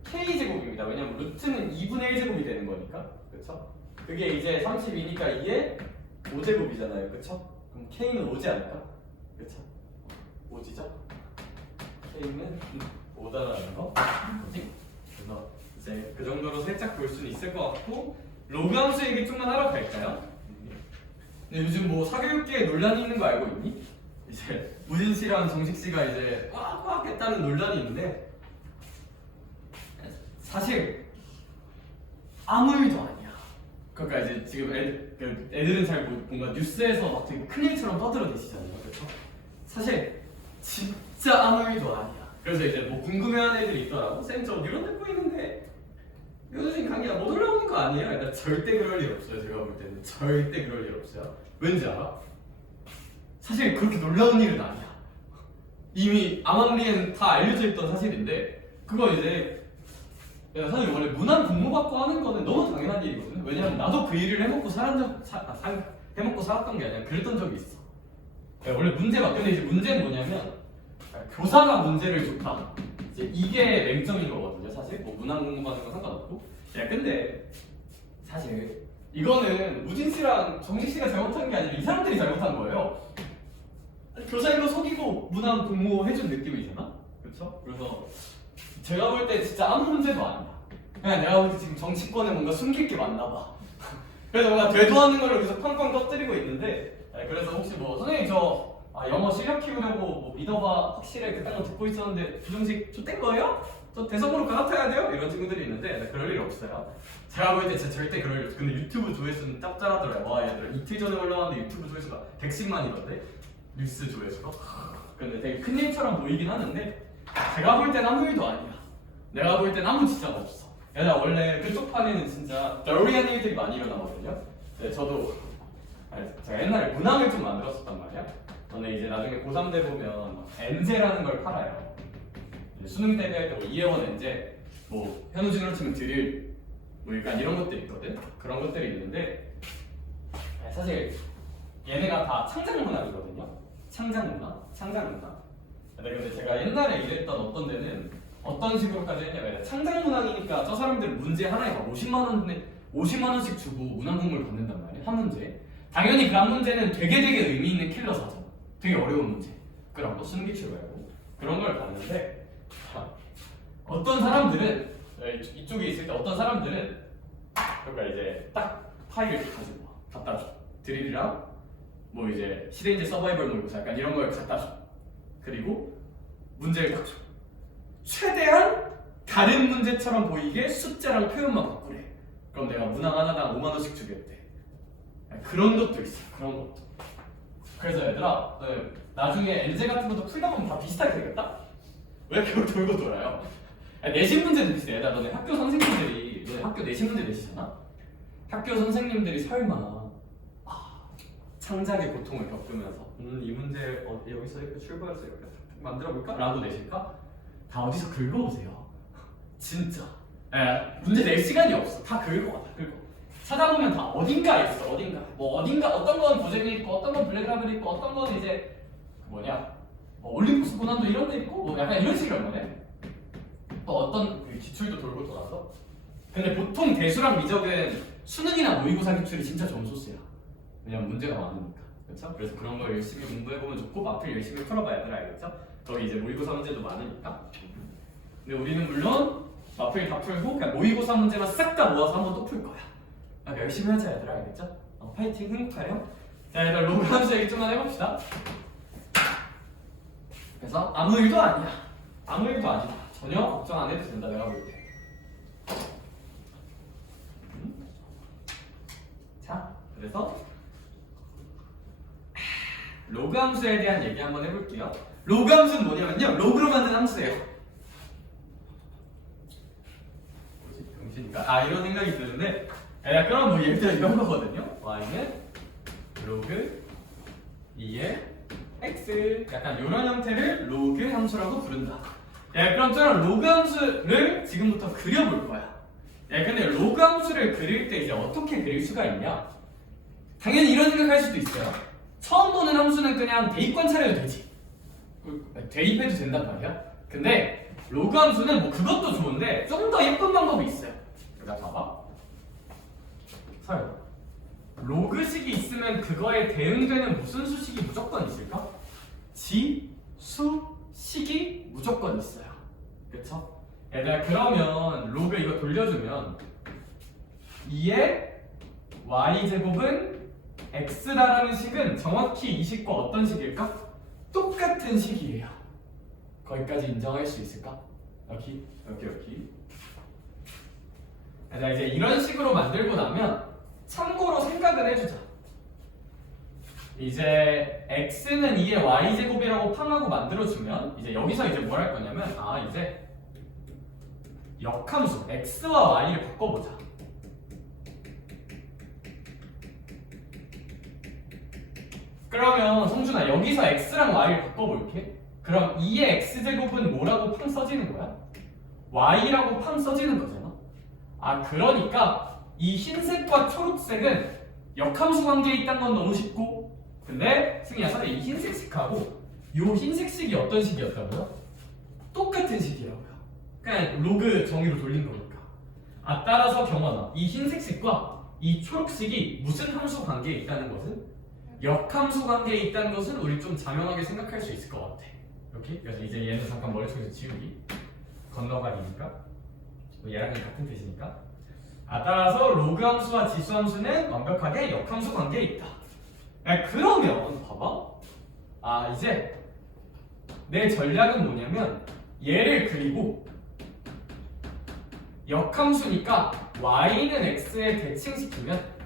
k제곱입니다. 왜냐면 루트는 2분의 1제곱이 되는 거니까. 그쵸? 그게 이제 32니까 2의 5제곱이잖아요. 그쵸? 그럼 k는 5지 않을까? 그쵸? 5지죠? k는 5다라는 거. 그치? 그래서 이제 그 정도로 살짝 볼 수는 있을 것 같고 로그 함수 얘기 좀만 하러 갈까요? 근데 요즘 뭐 사교육계에 논란이 있는 거 알고 있니? 이제 우진 씨랑 정식 씨가 이제 꽉꽉 했다는 논란이 있는데 사실 아무 일도 아니야. 그러니까 이제 지금 애들은 잘 뭔가 뉴스에서 막 되게 큰일처럼 떠들어대시잖아요. 그렇죠? 사실 진짜 아무 일도 아니야. 그래서 이제 뭐 궁금해하는 애들이 있더라고. 쌤 저 이런 듣고 있는데 요즘 강의가 못 올라오는 거 아니에요? 일단 절대 그럴 일 없어요. 제가 볼 때는 절대 그럴 일 없어요. 왠지 알아? 사실 그렇게 놀라운 일은 아니야. 이미 암암리엔 다 알려져 있던 사실인데 그거 이제 사실 원래 문안 공모받고 하는 거는 너무 당연한 일이거든. 왜냐면 나도 그 일을 해먹고 해먹고 살았던 게 아니라 그랬던 적이 있어. 원래 문제가 근데 이제 문제는 뭐냐면 교사가 문제를 줬다. 이제 이게 맹점인 거거든요. 사실 뭐 문안 공모받는 거 상관없고. 야 근데 사실 이거는 우진 씨랑 정식 씨가 잘못한 게 아니라 이 사람들이 잘못한 거예요. 교사인 거 속이고 문안 공모해준 느낌이잖아. 그렇죠? 그래서 제가 볼 때 진짜 아무 문제도 아니야. 그냥 내가 볼 때 지금 정치권에 뭔가 숨길 게 많나 봐. 그래서 뭔가 되도하는 걸로 계속 쾅쾅 터뜨리고 있는데 그래서 혹시 뭐 선생님 저 영어 실력 키우려고 뭐 믿어봐 확실해 그딴 거 듣고 있었는데 부정식 좆된 거예요? 저 대성으로 갈아타야 돼요? 이런 친구들이 있는데 그럴 일 없어요. 제가 볼 때 진짜 절대 그럴 일 없어요. 근데 유튜브 조회수는 짭짤하더라고요. 와 얘들아 이틀 전에 올라왔는데 유튜브 조회수가 110만이던데 뉴스 조회수가. 근데 되게 큰일처럼 보이긴 하는데 제가 볼 땐 아무 일도 아니야. 내가 볼 땐 아무 지장 없어. 얘들아 원래 그쪽 판에는 진짜 별의한 일들이 많이 일어나거든요. 네, 저도 제가 옛날에 문항을 좀 만들었었단 말이야. 저는 이제 나중에 고3 때 보면 엔제라는 걸 팔아요. 수능 대비할 때뭐 이해원 엔제, 뭐 현우진으로 치면 드릴, 뭐 약간 이런 것들이 있거든. 그런 것들이 있는데 사실 얘네가 다 창작문학이거든요. 창작문학. 근데 제가 옛날에 일했던 어떤 데는 어떤 식으로까지 했냐면 창작문학이니까 저 사람들 문제 하나에 막 50만 원씩 주고 문항 공부를 받는단 말이야. 한 문제. 당연히 그 한 문제는 되게 의미 있는 킬러 사전. 되게 어려운 문제. 그런 거 수능 기출 말고 그런 걸 봤는데 어떤 사람들은 이쪽에 있을 때 어떤 사람들은 그러니까 이제 딱 파일을 가지고 와. 갖다 줘. 드릴이랑 뭐 이제 시대인재 서바이벌 모의고사 약간 이런 걸 갖다 줘. 그리고 문제를 딱 줘. 최대한 다른 문제처럼 보이게 숫자랑 표현만 바꾸래. 그럼 내가 문항 하나당 5만 원씩 주겠대. 그런 것도 있어. 그런 것도. 그래서 얘들아 나중에 엔제 같은 것도 풀다 보면 다 비슷하게 되겠다? 왜 이렇게 돌고 돌아요? 내신 문제도 비슷해. 얘들아 너네 학교 선생님들이 너네 학교 내신 문제 내시잖아? 학교 선생님들이 설마 창작의 고통을 겪으면서 이 문제 여기서 이렇게 출발해서 이렇게 만들어볼까? 라고 내실까? 다 어디서 긁어오세요. 진짜 문제 낼 시간이 없어. 다 긁어와. 찾아보면 다 어딘가 있어. 어딘가 어떤 건 고쟁이 있고 어떤 건 블랙라벨 있고 어떤 건 이제 올림푸스 고난도 이런 데 있고 뭐 약간 이런 식이란 말이야. 또 어떤 기출도 돌고 돌아서. 근데 보통 대수랑 미적은 수능이나 모의고사 기출이 진짜 점수수야. 왜냐면 문제가 많으니까. 그렇죠? 그래서 그런 걸 열심히 공부해보면 좋고 마플 열심히 풀어봐야 돼. 알겠죠? 거기 이제 모의고사 문제도 많으니까. 근데 우리는 물론 마플 다 풀고 그냥 모의고사 문제만 싹 다 모아서 한번 또 풀 거야. 열심히 하자 얘들아. 알겠죠? 파이팅 행복하요. 자 얘들아 로그 함수 얘기 좀만 해봅시다. 그래서 아무 일도 아니야. 아무 일도 아니다. 전혀 걱정 안 해도 된다. 내가 볼 때. 자, 그래서 로그 함수에 대한 얘기 한번 해볼게요. 로그 함수는 뭐냐면요, 로그로 만든 함수예요. 뭐지? 병신인가? 이런 생각이 드는데, 그럼 뭐 예를 들어 이런 거거든요. y는 로그 2의 x, 약간 이런 형태를 로그 함수라고 부른다. 그럼 저는 로그 함수를 지금부터 그려볼 거야. 근데 로그 함수를 그릴 때 이제 어떻게 그릴 수가 있냐? 당연히 이런 생각할 수도 있어요. 처음 보는 함수는 그냥 대입 관찰해도 되지. 대입해도 된단 말이야. 근데 로그 함수는 뭐 그것도 좋은데 좀 더 예쁜 방법이 있어요. 여기다 봐봐. 설마 로그식이 있으면 그거에 대응되는 무슨 수식이 무조건 있을까? 지수식이 무조건 있어요. 그쵸? 얘들아, 그러면 로그 이거 돌려주면 2의 y제곱은 x다라는 식은 정확히 이 식과 어떤 식일까? 똑같은 식이에요. 거기까지 인정할 수 있을까? 여기. 자, 이제 이런 식으로 만들고 나면 참고로 생각을 해주자. 이제 x는 2의 y제곱이라고 팡하고 만들어주면 이제 여기서 이제 뭘 할 거냐면 이제 역함수 x와 y를 바꿔보자. 그러면 성준아, 여기서 x랑 y를 바꿔볼게. 그럼 2의 x제곱은 뭐라고 팡 써지는 거야? y라고 팡 써지는 거잖아. 그러니까 이 흰색과 초록색은 역함수 관계에 있다는 건 너무 쉽고, 근데 승희야, 사실 이 흰색 식하고 이 흰색 식이 어떤 식이었다고요? 똑같은 식이라고요. 그냥 로그 정의로 돌린 거니까. 따라서 경원아, 이 흰색 식과 이 초록색이 무슨 함수 관계에 있다는 것은? 역함수 관계에 있다는 것은 우리 좀 자명하게 생각할 수 있을 것 같아. 이렇게? 그래서 이제 얘는 잠깐 머릿속에서 지우기. 건너가기니까. 얘랑 같은 뜻이니까. 따라서 로그 함수와 지수 함수는 완벽하게 역함수 관계에 있다. 그러면 봐봐. 이제 내 전략은 뭐냐면 얘를 그리고 역함수니까 y는 x에 대칭시키면,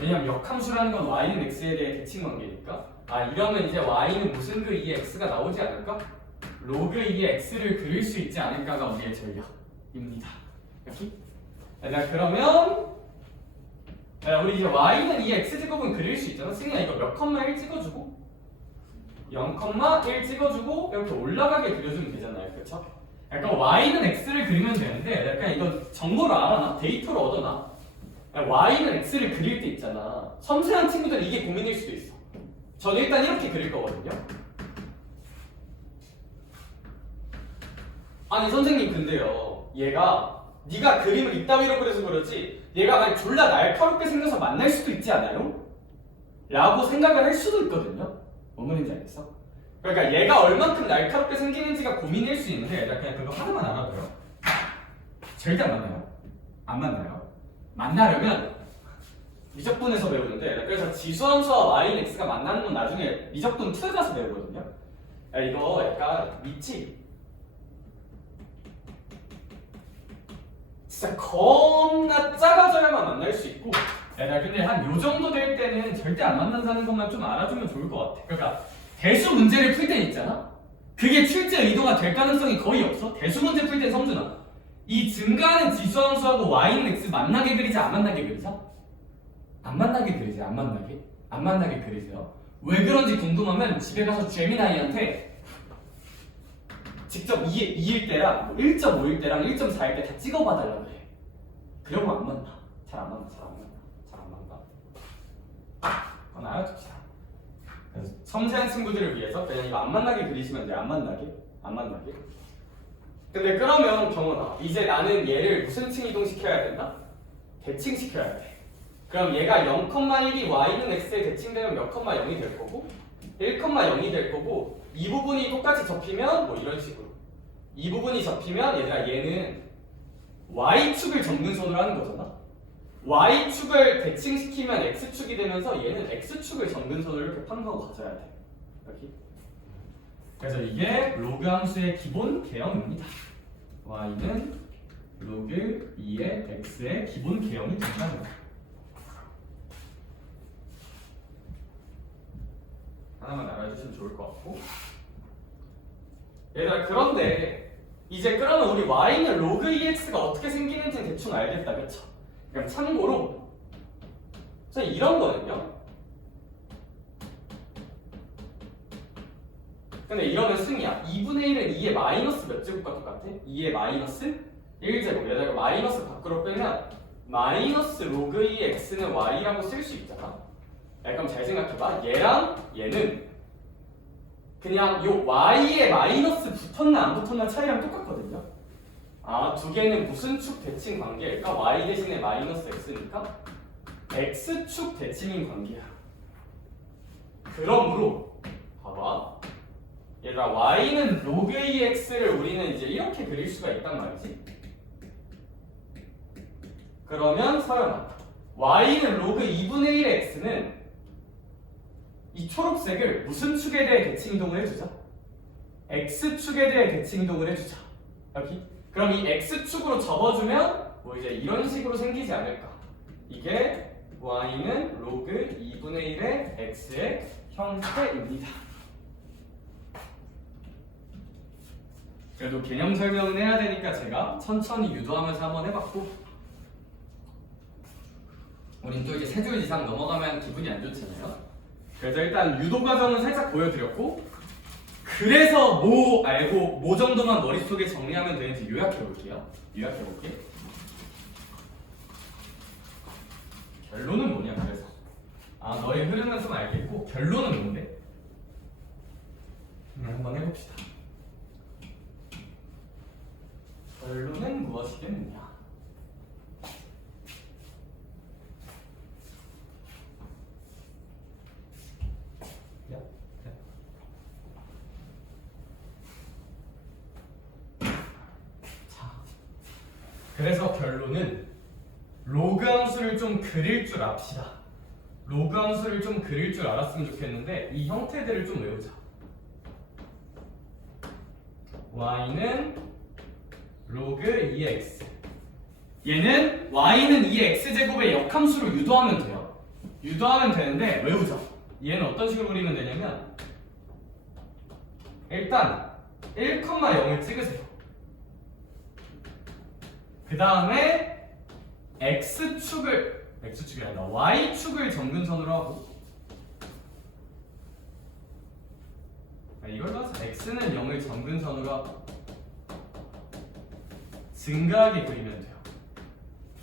왜냐면 역함수라는 건 y는 x에 대해 대칭 관계니까, 이러면 이제 y는 무슨 그 2의 x가 나오지 않을까? 로그 2의 x를 그릴 수 있지 않을까가 우리의 전략입니다. 여기? 그러면 우리 이제 y는 2의 x제곱은 그릴 수 있잖아. 승희야, 이거 몇 컴마 1 찍어주고 0,1 찍어주고 이렇게 올라가게 그려주면 되잖아요. 그렇죠? 약간 y는 x를 그리면 되는데, 약간 이건 정보를 알아놔. 데이터를 얻어놔. y는 x를 그릴 때 있잖아. 섬세한 친구들은 이게 고민일 수도 있어. 저는 일단 이렇게 그릴 거거든요. 아니 선생님, 근데요, 얘가 네가 그림을 이따위로 그려서 그렇지 얘가 만약 졸라 날카롭게 생겨서 만날 수도 있지 않아요? 라고 생각을 할 수도 있거든요. 뭔 말인지 알겠어? 그러니까 얘가 얼만큼 날카롭게 생기는지가 고민일 수 있는데, 그냥 그거 하나만 알아둬요. 절대 안 만나요. 안 만나요. 만나려면 미적분에서 배우는데, 그래서 지수함수와 y는 x가 만나는 건 나중에 미적분 2에 가서 배우거든요. 이거 약간 믿지? 진짜 겁나 작아져야만 만날 수 있고, 근데 한 요 정도 될 때는 절대 안 만난다는 것만 좀 알아주면 좋을 것 같아. 그러니까 대수 문제를 풀 때 있잖아? 그게 출제 의도가 될 가능성이 거의 없어. 대수 문제 풀 때 성준아, 이 증가하는 지수함수하고 y는 x 만나게 그리지 안 만나게 그리자? 안 만나게 그리지. 안 만나게 그리세요. 왜 그런지 궁금하면 집에 가서 제미나이한테 직접 2일 때랑 1.5일 때랑 1.4일 때 다 찍어봐달라 그래. 그러면 안 만나. 잘 안 만나. 그건 알아둡시다. 그래서 섬세한 친구들을 위해서 그냥 이거 안 만나게 그리시면 돼요. 안 만나게. 근데 그러면 경원아, 이제 나는 얘를 무슨 층 이동시켜야 된다? 대칭시켜야 돼. 그럼 얘가 0,1이 y는 x에 대칭되면 몇 컴마 0이 될 거고 1,0이 될 거고, 이 부분이 똑같이 접히면 뭐 이런 식으로 이 부분이 접히면 얘들아 얘는 y축을 점근선으로 하는 거잖아. y축을 대칭시키면 x축이 되면서 얘는 x축을 점근선으로 이렇게 팡하고 가져야 돼. 여기. 그래서 이게 로그 함수의 기본 개형입니다. y는 로그 2의 x의 기본 개형이 된다는 거예요. 하나만 알아주시면 좋을 것 같고. 얘들아, 그런데 이제 그러면 우리 y는 로그 2x가 어떻게 생기는지 대충 알겠다, 그쵸? 그럼 참고로 선생님 이런 거는요. 근데 이러면 승이야. 2분의 1은 2의 마이너스 몇 제곱과 똑같아? 2의 마이너스 1제곱. 얘들아, 마이너스 밖으로 빼면 마이너스 로그 2x는 y라고 쓸 수 있잖아. 야, 그럼 잘 생각해봐. 얘랑 얘는 그냥 요 y에 마이너스 붙었나 안 붙었나 차이랑 똑같거든요. 아, 두 개는 무슨 축 대칭 관계일까? y 대신에 마이너스 x니까 x축 대칭인 관계야. 그러므로 봐봐. 얘들아, y는 로그 2x를 우리는 이제 이렇게 그릴 수가 있단 말이지. 그러면 서연아, y는 로그 2분의 1의 x는 이 초록색을 무슨 축에 대해 대칭 이동을 해주자? x축에 대해 대칭 이동을 해주자. 여기. 그럼 이 x축으로 접어주면 뭐 이제 이런 식으로 생기지 않을까? 이게 y는 로그 2분의 1의 x의 형태입니다. 그래도 개념 설명은 해야 되니까 제가 천천히 유도하면서 한번 해봤고, 우린 또 이제 세 줄 이상 넘어가면 기분이 안 좋잖아요. 그래서 일단 유도 과정은 살짝 보여드렸고, 그래서 뭐 알고 뭐 정도만 머릿속에 정리하면 되는지 요약해볼게요. 요약해볼게. 결론은 뭐냐, 그래서 너의 흐름은 좀 알겠고, 결론은 뭔데? 한번 해봅시다. 결론은 무엇이겠느냐? 그래서 결론은 로그 함수를 좀 그릴 줄 압시다. 로그 함수를 좀 그릴 줄 알았으면 좋겠는데 이 형태들을 좀 외우자. y는 로그 2x. 얘는 y는 2x제곱의 역함수로 유도하면 돼요. 유도하면 되는데 외우자. 얘는 어떤 식으로 그리면 되냐면 일단 1,0을 찍으세요. 그 다음에 x축이 아니라 y축을 점근선으로 하고, 이걸로 하자. x는 0을 점근선으로 하고 증가하게 그리면 돼요.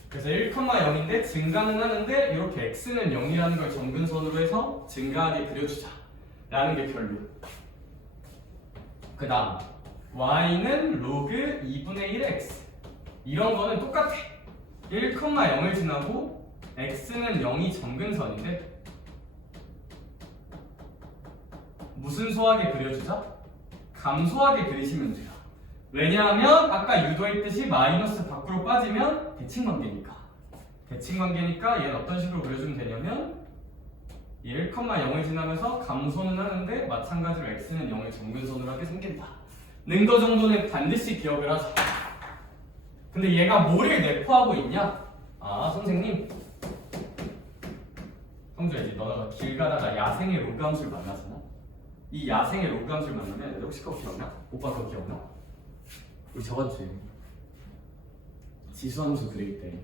그래서 1,0인데 증가는 하는데 이렇게 x는 0이라는 걸 점근선으로 해서 증가하게 그려주자 라는 게 결론. 그 다음 y는 로그 2분의 1의 x. 이런 거는 똑같아. 1,0을 지나고 x는 0이 점근선인데 무슨 소하게 그려주자? 감소하게 그리시면 돼요. 왜냐하면 아까 유도했듯이 마이너스 밖으로 빠지면 대칭관계니까. 대칭관계니까 얘는 어떤 식으로 그려주면 되냐면 1,0을 지나면서 감소는 하는데 마찬가지로 x는 0을 점근선으로 하게 생긴다 는 거 정도는 반드시 기억을 하자. 근데 얘가 뭐를 내포하고 있냐? 선생님, 성주야, 이제 너가 길 가다가 야생의 로그 함수를 만나잖아. 이 야생의 로그 함수를 만나면 혹시 그거 기억나? 오빠 그거 기억나? 우리 저번 주에 지수함수 그릴 때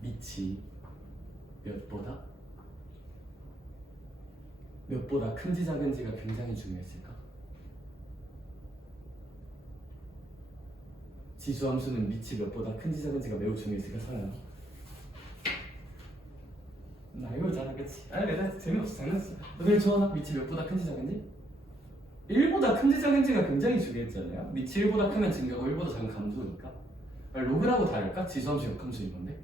밑이 몇보다 큰지 작은지가 굉장히 중요했을까? 지수함수는 밑이 몇보다 큰지 작은지가 매우 중요했을까? 서연아, 나 이거잖아, 그치? 내가 재미없어, 장난쳐. 너네 좋아하나? 밑이 몇보다 큰지 작은지? 1보다 큰지 작은지가 굉장히 중요했잖아요. 밑이 1보다 크면 증가고 1보다 작은 감소니까. 로그라고 다를까? 지수함수 역함수인 건데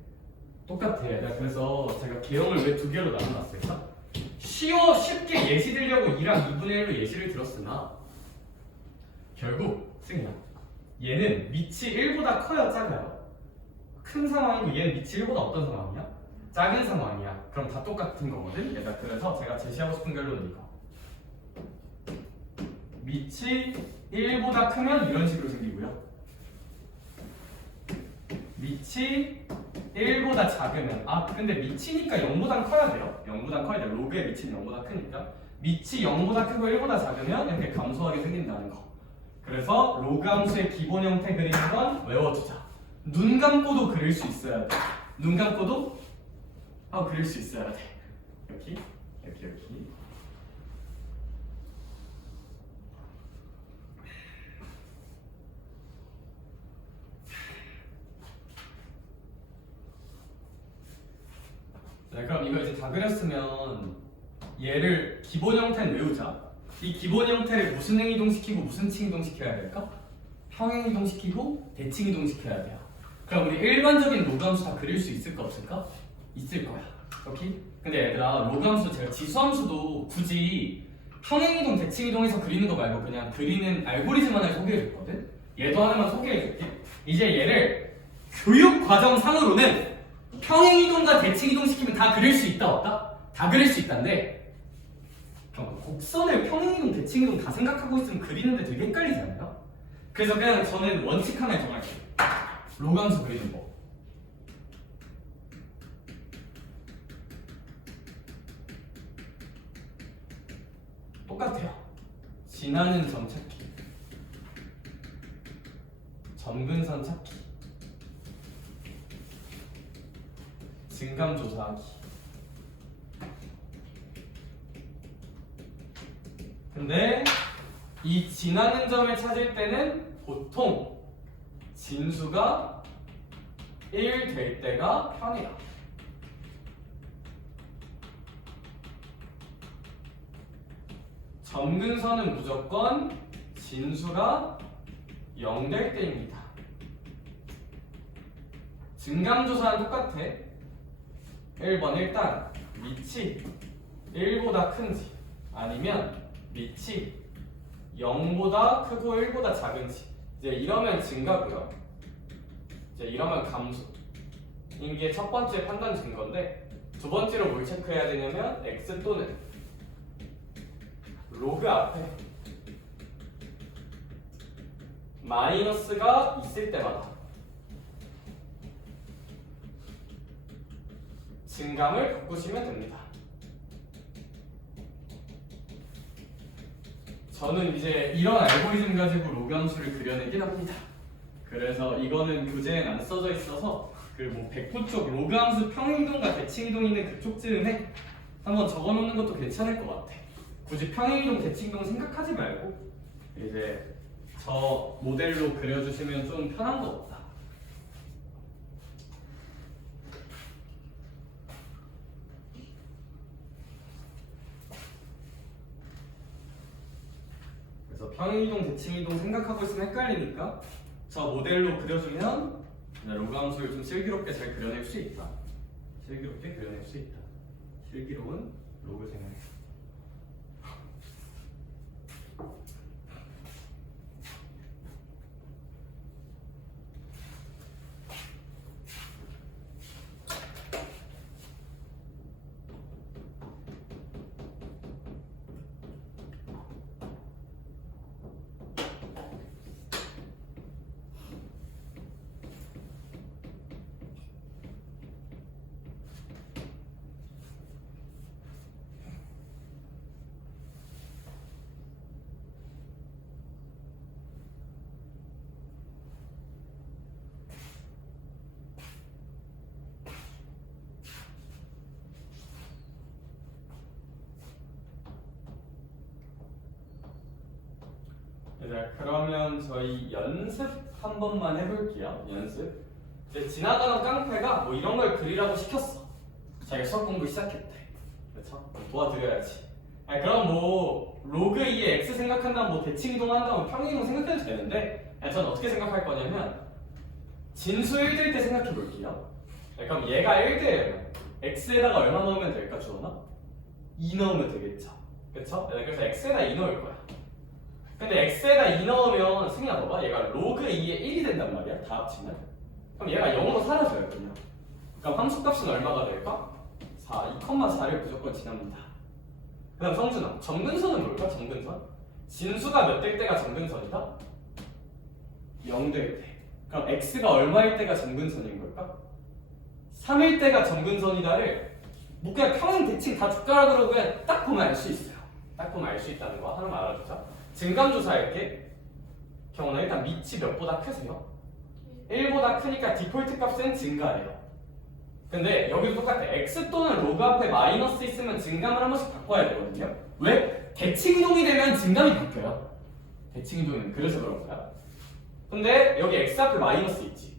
똑같아. 그래서 제가 개형을 왜 두 개로 나눠놨을까? 쉽게 예시 들려고 2랑 2분의 1로 예시를 들었으나 결국 승이야, 얘는 밑이 1보다 커요, 작아요? 큰 상황이고 얘는 밑이 1보다 어떤 상황이야? 작은 상황이야. 그럼 다 똑같은 거거든? 그래서 제가 제시하고 싶은 결론은 이거. 밑이 1보다 크면 이런 식으로 생기고요. 밑이 1보다 작으면 근데 밑이니까 0보다 커야 돼요. 0보다 커야 돼요. 로그의 밑은 0보다 크니까 밑이 0보다 크고 1보다 작으면 이렇게 감소하게 생긴다는 거. 그래서 로그 함수의 기본 형태 그리는 건 외워두자. 눈 감고도 그릴 수 있어야 돼. 눈 감고도 그릴 수 있어야 돼. 여기. 네, 그럼 이거 이제 다 그렸으면 얘를 기본 형태는 외우자. 이 기본 형태를 무슨 행이동시키고 무슨 칭이동시켜야 될까? 평행이동시키고 대칭이동시켜야 돼요. 그럼 우리 일반적인 로그 함수 다 그릴 수 있을까 없을까? 있을 거야. 오케이? 근데 얘들아 로그 함수 제가 지수함수도 굳이 평행이동 대칭이동해서 그리는 거 말고 그냥 그리는 알고리즘 하나를 소개해줬거든? 얘도 하나만 소개해줄게. 이제 얘를 교육 과정 상으로는 평행이동과 대칭이동 시키면 다 그릴 수 있다 없다? 다 그릴 수 있다는데 곡선을 평행이동 대칭이동 다 생각하고 있으면 그리는데 되게 헷갈리지 않나요? 그래서 그냥 저는 원칙 하나 정할게요. 로그 함수 그리는 거. 똑같아요. 지나는 점 찾기, 점근선 찾기, 증감 조사하기. 근데 이 지나는 점을 찾을 때는 보통 진수가 1 될 때가 편해요. 점근선은 무조건 진수가 0 될 때입니다. 증감조사는 똑같아. 1번 일단 밑이 1보다 큰지 아니면 밑이 0보다 크고 1보다 작은지. 이제 이러면 증가고요. 이제 이러면 감소. 이게 첫 번째 판단 증거인데 두 번째로 뭘 체크해야 되냐면 x 또는 로그 앞에 마이너스가 있을 때마다 증감을 바꾸시면 됩니다. 저는 이제 이런 알고리즘 가지고 로그 함수를 그려내긴 합니다. 그래서 이거는 교재엔 안 써져 있어서 그 뭐 109 쪽 로그 함수 평행이동과 대칭이동 있는 그쪽 즈음에 한번 적어놓는 것도 괜찮을 것 같아. 굳이 평행이동 대칭이동 생각하지 말고 이제 저 모델로 그려주시면 좀 편한 것 같다. 그래서 평행이동 대칭이동 생각하고 있으면 헷갈리니까 저 모델로 그려주면 로그 함수를 좀 슬기롭게 잘 그려낼 수 있다. 슬기롭게 그려낼 수 있다. 슬기로운 로그 생활. 네, 그러면 저희 연습 한 번만 해볼게요. 연습. 이제 지나가는 깡패가 뭐 이런 걸 그리라고 시켰어. 자기가 수학 공부 시작했대. 그렇죠? 도와드려야지. 아니, 그럼 뭐 로그 2에 x 생각한다면 뭐 대칭이동 한다면 평행이동 생각해도 되는데 저는 어떻게 생각할 거냐면 진수 1 될 때 생각해 볼게요. 그럼 얘가 1대예요. x에다가 얼마 넣으면 될까 주원아? 2 넣으면 되겠죠. 그렇죠? 그래서 x에다 2 넣을 거야. 근데 x에다 2 넣으면 승희야 봐봐, 얘가 로그 2에 1이 된단 말이야. 다 합치면. 그럼 얘가 0으로 사라져요 그냥. 그럼 함수값은 얼마가 될까? 4, 2,4를 무조건 지납니다. 그 다음 성준아, 점근선은 뭘까? 점근선? 진수가 몇 될 때가 정근선이다? 0될 때. 그럼 x가 얼마일 때가 정근선인 걸까? 3일 때가 정근선이다를 뭐 그냥 평행 대칭 다 숟가락으로 그냥 딱 보면 알 수 있어요. 딱 보면 알 수 있다는 거 하나만 알아두자. 증감조사할게. 경원아 일단 밑이 몇보다 크세요? 1보다 크니까 디폴트 값은 증가해요. 근데 여기도 똑같아. x 또는 로그 앞에 마이너스 있으면 증감을 한 번씩 바꿔야 되거든요. 왜? 대칭 이동이 되면 증감이 바뀌어요. 대칭 이동은 그래서 그런 거야. 근데 여기 x 앞에 마이너스 있지.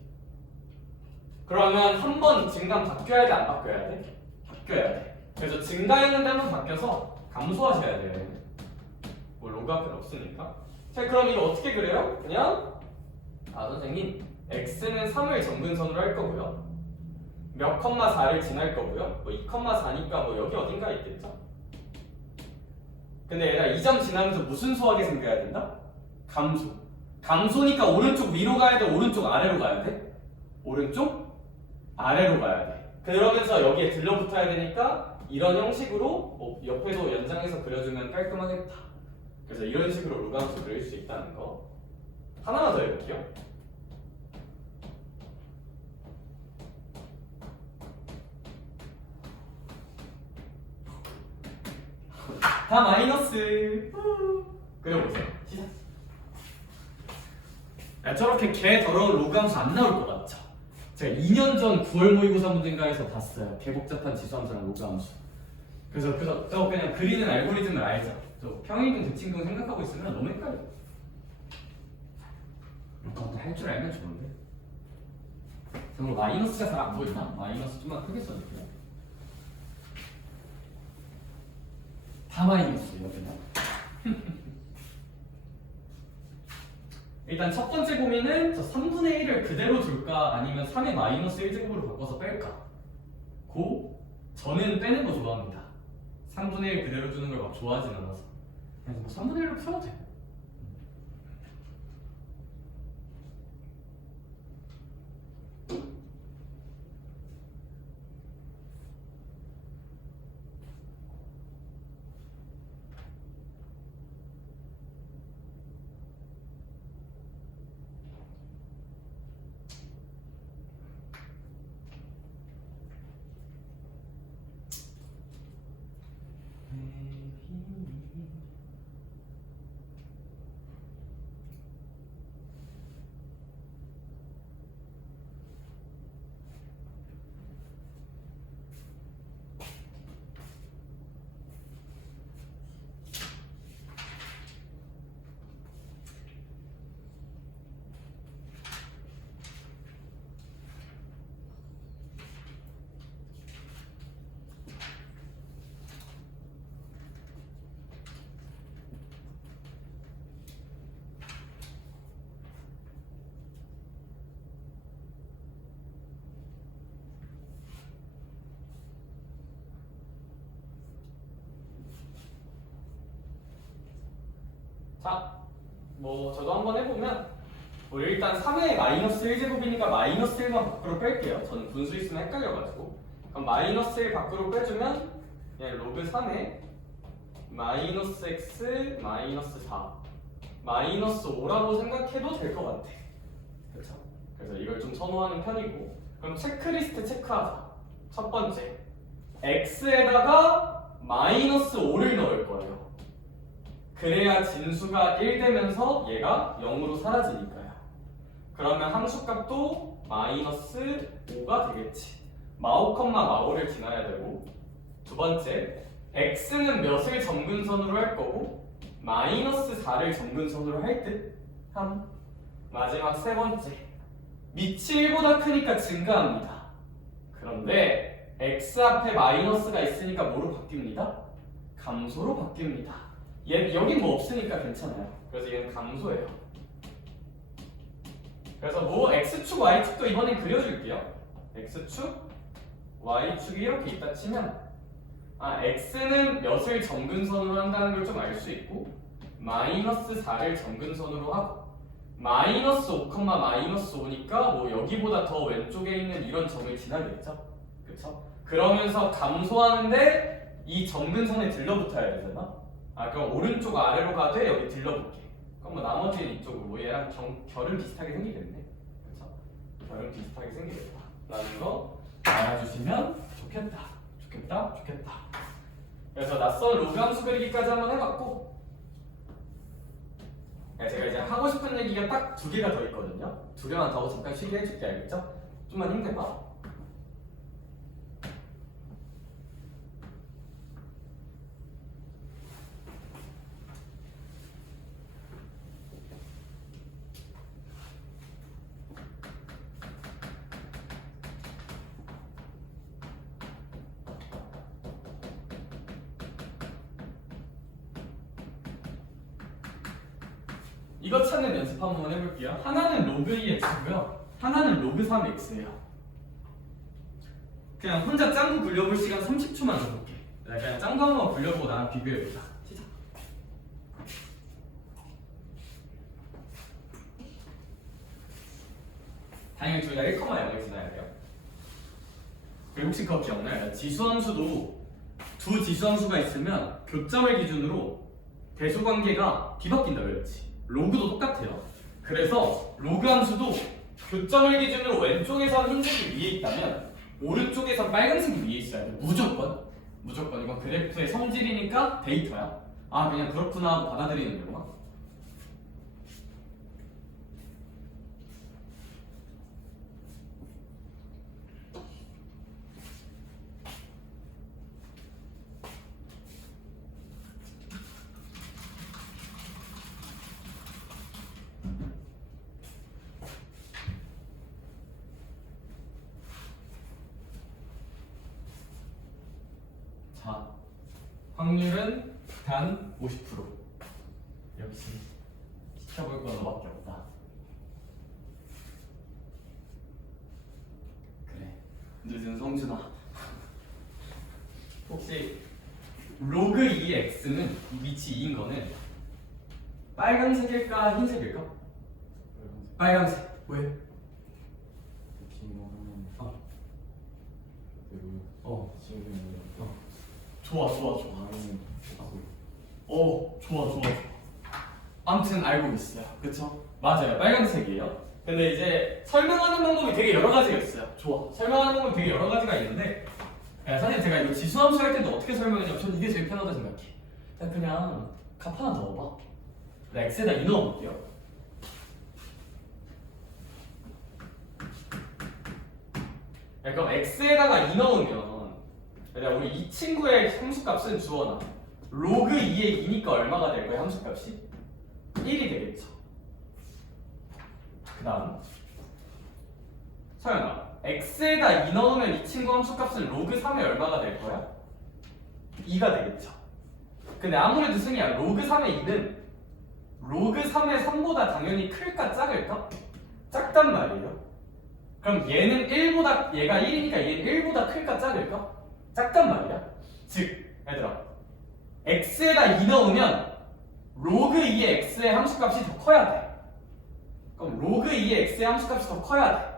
그러면 한 번 증감 바뀌어야 돼? 안 바뀌어야 돼? 바뀌어야 돼. 그래서 증가했는데 한 번 바뀌어서 감소하셔야 돼요. 뭐 로그 앞에는 없으니까. 자 그럼 이거 어떻게 그래요? 그냥 선생님 x는 3을 정근선으로 할 거고요. 몇 컴마 4를 지날 거고요. 뭐 2,4니까 뭐 여기 어딘가 있겠죠? 근데 얘들아 2점 지나면서 무슨 수학이 생겨야 된다? 감소. 감소니까 오른쪽 위로 가야 돼? 오른쪽 아래로 가야 돼? 오른쪽 아래로 가야 돼. 그러면서 여기에 들러붙어야 되니까 이런 형식으로 뭐 옆에도 연장해서 그려주면 깔끔하겠다. 그래서 이런 식으로 루감수 그릴 수 있다는 거. 하나만 더 해볼게요. 다 마이너스. 그려보세요. 시작. 야, 저렇게 개 더러운 로그함수 안 나올 것 같죠? 제가 2년 전 9월 모의고사 문제인가에서 봤어요. 개 복잡한 지수함수랑 로그함수. 그래서 저 그냥 그리는 알고리즘을 알죠? 저 평행이동 대칭동 생각하고 있으면 너무 헷갈려. 그것도 할 줄 알면 좋은데. 그럼 마이너스가 잘 안 보이나? 마이너스 좀만 크게 써줄게요. 다 마이너스 여기는. 일단 첫 번째 고민은 저 3분의 1을 그대로 둘까 아니면 3의 마이너스 1제곱으로 바꿔서 뺄까? 저는 빼는 거 좋아합니다. 3분의 1 그대로 주는 걸 막 좋아하진 않아서 그냥 뭐 3분의 1로 풀어도 돼. 자, 뭐 저도 한번 해보면 일단 3의 마이너스 1제곱이니까 마이너스 1만 밖으로 뺄게요. 저는 분수 있으면 헷갈려가지고. 그럼 마이너스 1 밖으로 빼주면 그냥 로그 3에 마이너스 x 마이너스 4 마이너스 5라고 생각해도 될 것 같아. 그렇죠? 그래서 이걸 좀 선호하는 편이고. 그럼 체크리스트 체크하자. 첫 번째, x에다가 마이너스 5를 넣을 거예요. 그래야 진수가 1 되면서 얘가 0으로 사라지니까요. 그러면 함수값도 마이너스 5가 되겠지. 마오 컴마 마오를 지나야 되고. 두 번째, x는 몇을 점근선으로 할 거고 마이너스 4를 점근선으로 할 듯 함. 마지막 세 번째, 밑이 1보다 크니까 증가합니다. 그런데 x 앞에 마이너스가 있으니까 뭐로 바뀝니다? 감소로 바뀝니다. 여긴 뭐 없으니까 괜찮아요. 그래서 얘는 감소예요. 그래서 뭐 x축, y축도 이번엔 그려줄게요. x축, y축이 이렇게 있다 치면 x는 몇을 점근선으로 한다는 걸 좀 알 수 있고 마이너스 4를 점근선으로 하고 마이너스 5, 마이너스 5니까 뭐 여기보다 더 왼쪽에 있는 이런 점을 지나겠죠? 그쵸? 그러면서 감소하는데 이 점근선에 들러붙어야 되잖아? 아 그럼 오른쪽 아래로 가되 여기 들러볼게. 그럼 뭐 나머지는 이쪽으로 얘랑 결은 비슷하게 생기겠네. 그렇죠? 결은 비슷하게 생기겠다. 라는 거 알아주시면 좋겠다. 좋겠다. 좋겠다. 그래서 낯선 로그 함수 그리기까지 한번 해봤고, 제가 이제 하고 싶은 얘기가 딱 2개가 더 있거든요. 2개만 더 잠깐 쉬게 해줄게. 알겠죠? 좀만 힘내봐. 이거 찾는 연습 한번 해볼게요. 하나는 로그 2x고요. 하나는 로그 3x예요. 그냥 혼자 짱구 굴려볼 시간 30초만 줘볼게. 내가 그냥 짱구 한번 굴려보고 나랑 비교해보자. 시작. 당연히 둘 다 1,0을 지나야 돼요. 그리고 혹시 그거 기억나요? 지수함수도 두 지수함수가 있으면 교점을 기준으로 대수관계가 뒤바뀐다 그랬지. 로그도 똑같아요. 그래서 로그 함수도 교점을 기준으로 왼쪽에선 흰색이 위에 있다면 오른쪽에선 빨간색이 위에 있어야 돼. 무조건. 무조건. 이건 그래프의 성질이니까 데이터야. 아 그냥 그렇구나 하고 받아들이는 거구나. 자, 확률은 단 50%. 역시 시켜볼 건 너밖에 없다. 그래, 늦은 성준아. 혹시 로그 2x는 위치 2인 거는 빨간색일까 흰색일까? 빨간색. 왜? 좋아. 좋아. 아무튼 알고 있어요. 그쵸? 맞아요. 빨간색이에요. 근데 이제 설명하는 방법이 되게 여러 가지가 있어요. 좋아. 설명하는 방법이 되게 여러 가지가 있는데, 사실 제가 이거 지수함수 할 때도 어떻게 설명했냐면 전 이게 제일 편하다 생각해. 그냥 값 하나 넣어봐. 나 x에다 2 넣어볼게요. 그럼 x에다가 2 넣으면 우리 이 친구의 함수값은 주어놔. 로그 2의 2니까 얼마가 될 거야 함수값이? 1이 되겠죠. 그 다음 서연아, x에다 2 넣으면 이 친구 함수값은 로그 3의 얼마가 될 거야? 2가 되겠죠. 근데 아무래도 승희야, 로그 3의 2는 로그 3의 3보다 당연히 클까 작을까? 작단 말이에요. 그럼 얘는 1보다, 얘가 1이니까 얘는 1보다 클까 작을까? 작단 말이야. 즉 얘들아, x에다 2 넣으면 로그 2의 x의 함수값이 더 커야 돼. 그럼 로그 2의 x의 함수값이 더 커야 돼.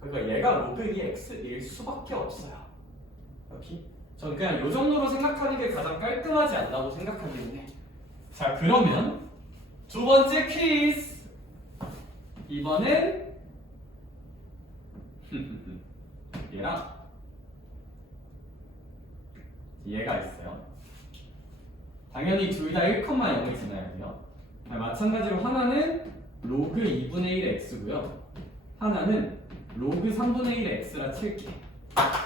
그러니까 얘가 로그 2의 x일 수밖에 없어요. 여기 전 그냥 요 정도로 생각하는 게 가장 깔끔하지 않나고 생각하긴 해. 자, 그러면 두 번째 퀴즈. 이번엔 얘랑 얘가 있어요. 당연히 둘 다 1,0을 지나야 돼요. 마찬가지로 하나는 로그 2분의 1 x고요. 하나는 로그 3분의 1 x라 칠게.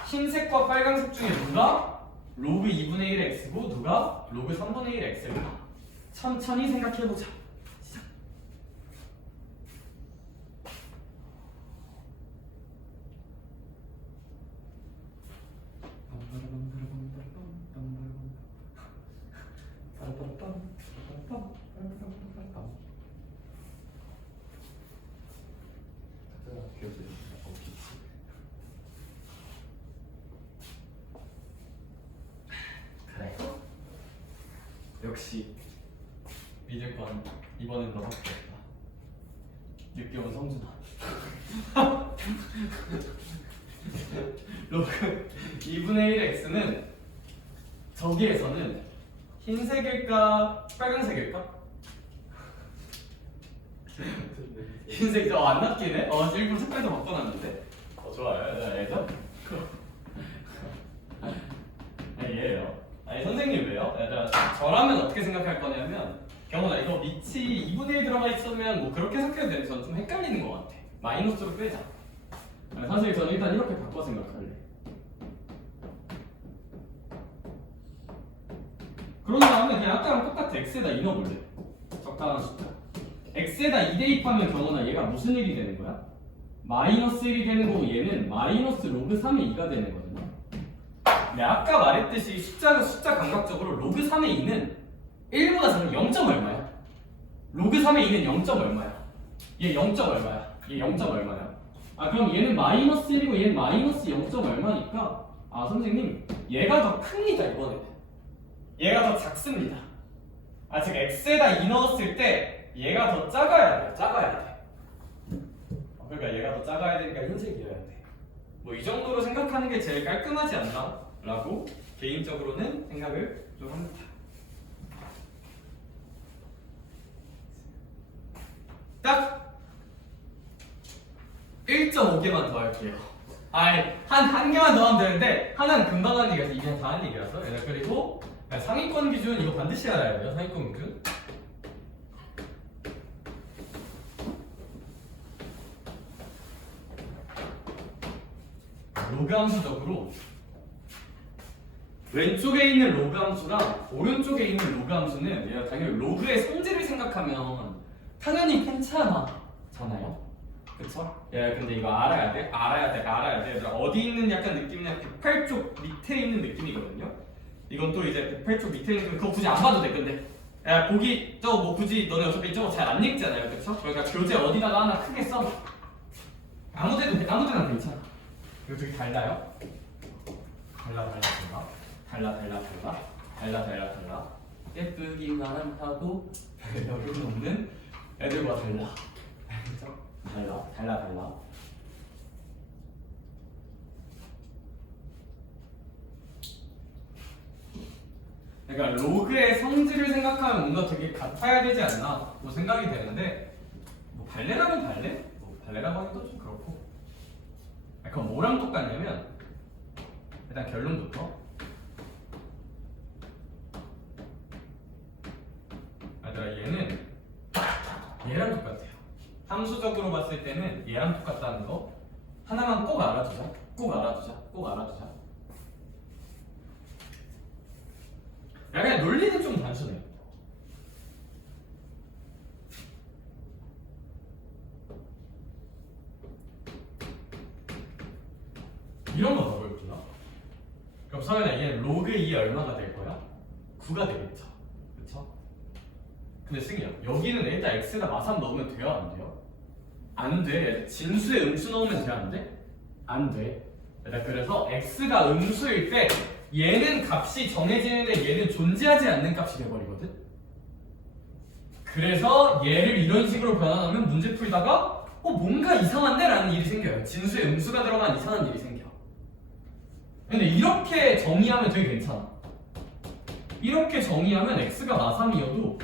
흰색과 빨간색 중에 누가 로그 2분의 1 x고 누가 로그 3분의 1 x일까? 천천히 생각해보자. 시작. 그래. 역시 믿을 건 이번엔 너밖에 없다. 늦게 온 성준아. 로그 2분의 1 x는 저기에서는 흰색일까 빨간색일까? 흰색 안 낚이네? 일부러 색깔도 바꿔놨는데 좋아요. 자, 얘죠? 얘예요. 아니 선생님 왜요? 얘들아 저라면 어떻게 생각할 거냐면 경훈아 이거 밑이 2분의 1 들어가 있으면 뭐 그렇게 생각해도 되는데 저는 좀 헷갈리는 것 같아. 마이너스로 빼자. 사실 저는 일단 이렇게 바꿔 생각할래. 그런 다음에 그냥 아까랑 똑같아. x에다 2 넣어볼래. 적당한 숫자. x에다 2 대입하면 경훈아 얘가 무슨 일이 되는 거야? 마이너스 1이 되는 거고 얘는 마이너스 로그 3의 2가 되는 거잖아. 근데 아까 말했듯이 숫자 감각적으로 로그 3의 2는 1보다 작은 0. 얼마야? 로그 3의 2는 0. 얼마야? 얘 0. 얼마야? 얘 0. 얼마야? 그럼 얘는 마이너스 1이고 얘는 마이너스 0. 얼마니까 선생님 얘가 더 큽니다 이번에는. 얘가 더 작습니다. 즉 x에다 2 넣었을 때 얘가 더 작아야 돼. 작아야 돼. 그러니까 얘가 더 작아야 되니까 흰색이어야 돼. 뭐 이 정도로 생각하는 게 제일 깔끔하지 않나? 라고 개인적으로는 생각을 좀 합니다. 딱 1.5개만 더 할게요. 한 개만 더 하면 되는데 하나는 금방 하는 얘기라서 이건 다 하는 얘기라서. 그리고 상위권 기준 이거 반드시 알아야 돼요. 상위권 기준. 로그 함수적으로 왼쪽에 있는 로그 함수랑 오른쪽에 있는 로그 함수는 얘가 당연히 로그의 성질을 생각하면 당연히 괜찮아잖아요. 그쵸? 근데 이거 알아야 돼. 얘들아 어디 있는 약간 느낌이냐 108쪽 밑에 있는 느낌이거든요. 이건 또 이제 108쪽 밑에 있는 그거 굳이 안 봐도 돼. 근데 보기 저거 뭐 굳이 너네 어차피 저거 잘 안 읽잖아요. 그쵸? 그러니까 교재 어디다가 하나 크게 써. 아무데나 괜찮아. 이거 되게 달라요. 달라. 예쁘기만 하고 별로 없는 애들과 달라. 달라. 그러니까 로그의 성질을 생각하면 뭔가 되게 같아야 되지 않나 뭐 생각이 되는데 뭐 발레라면 발레? 뭐 발레라고 하기도 좀 그렇고. 그럼 뭐랑 똑같냐면 일단 결론부터 얘는 얘랑 똑같아요. 함수적으로 봤을 때는 얘랑 똑같다는 거 하나만 꼭 알아두자. 그냥 논리는 좀 단순해요. 이런 거 넣어볼게요. 그럼 서연아 얘는 로그 2 얼마가 될 거야? 9가 되겠죠. 그쵸? 근데 승희야 여기는 일단 x에다 마삼 넣으면 돼요? 안 돼요? 안 돼. 진수에 음수 넣으면 돼? 안 돼? 안 돼. 그래서 x가 음수일 때 얘는 값이 정해지는데 얘는 존재하지 않는 값이 돼버리거든? 그래서 얘를 이런 식으로 변환하면 문제 풀다가 뭔가 이상한데? 라는 일이 생겨요. 진수에 음수가 들어간 이상한 일이 생겨. 근데 이렇게 정의하면 되게 괜찮아. 이렇게 정의하면 x가 마삼이어도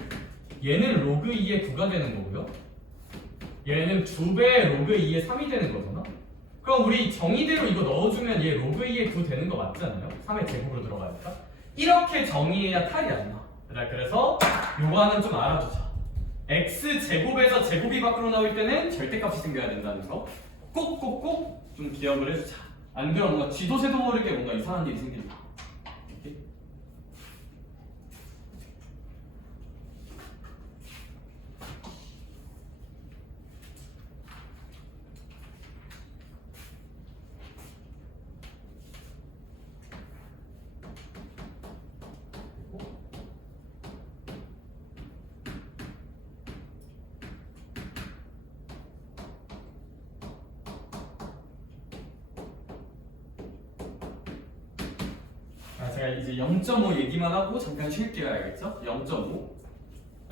얘는 로그 2의 9가 되는 거고요. 얘는 2배의 로그 2의 3이 되는 거잖아. 그럼 우리 정의대로 이거 넣어주면 얘 로그 2의 9 되는 거 맞잖아요. 3의 제곱으로 들어가니까. 이렇게 정의해야 탈이 안 나. 그래서 요거 하나 좀 알아두자. x 제곱에서 제곱이 밖으로 나올 때는 절대값이 생겨야 된다는 거 꼭꼭꼭 좀 기억을 해주자. 안 그러면 뭔가 쥐도 새도 모르게 뭔가 이상한 일이 생긴다. 오케이? 제가 이제 0.5 얘기만 하고 잠깐 쉴게요. 알겠죠? 0.5.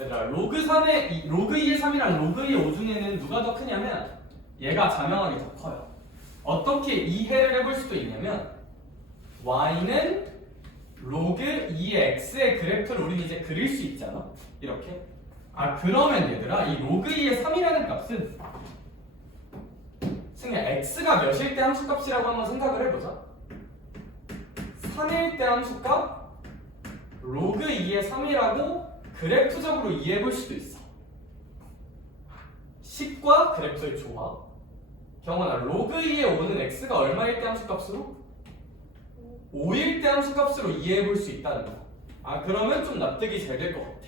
얘들아 로그 2의 3이랑 로그 2의 5 중에는 누가 더 크냐면 얘가 자명하게 더 커요. 어떻게 이해를 해볼 수도 있냐면 y는 로그 2의 x의 그래프를 우리는 이제 그릴 수 있잖아. 이렇게. 아 그러면 얘들아 이 로그 2의 3이라는 값은 승리야 x가 몇일 때 함수값이라고 한번 생각을 해보자. 3일 때 함수값 로그 2의 3이라고 그래프적으로 이해해볼 수도 있어. 식과 그래프의 조합. 경원아 로그 2의 5는 x가 얼마일 때 함수값으로? 5일 때 함수값으로 이해해볼 수 있다는 거. 아 그러면 좀 납득이 잘 될 것 같아.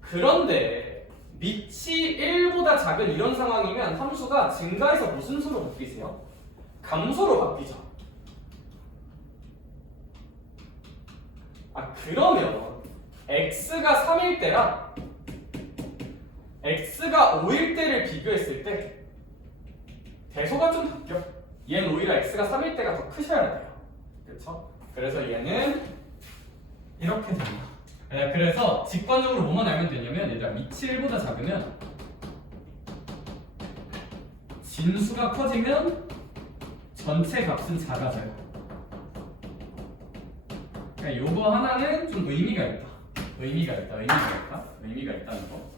그런데 밑이 1보다 작은 이런 상황이면 함수가 증가해서 무슨 수로 바뀌세요? 감소로 바뀌죠. 아 그러면 x가 3일 때랑 x가 5일 때를 비교했을 때 대소가 좀 바뀌어. 얘는 오히려 x가 3일 때가 더 크셔야 돼요. 그렇죠? 그래서 얘는 이렇게 됩니다. 네, 그래서 직관적으로 뭐만 알면 되냐면 얘들아 밑이 1보다 작으면 진수가 커지면 전체 값은 작아져요. 그러니까 요거 하나는 좀 의미가 있다. 의미가 있다는 거.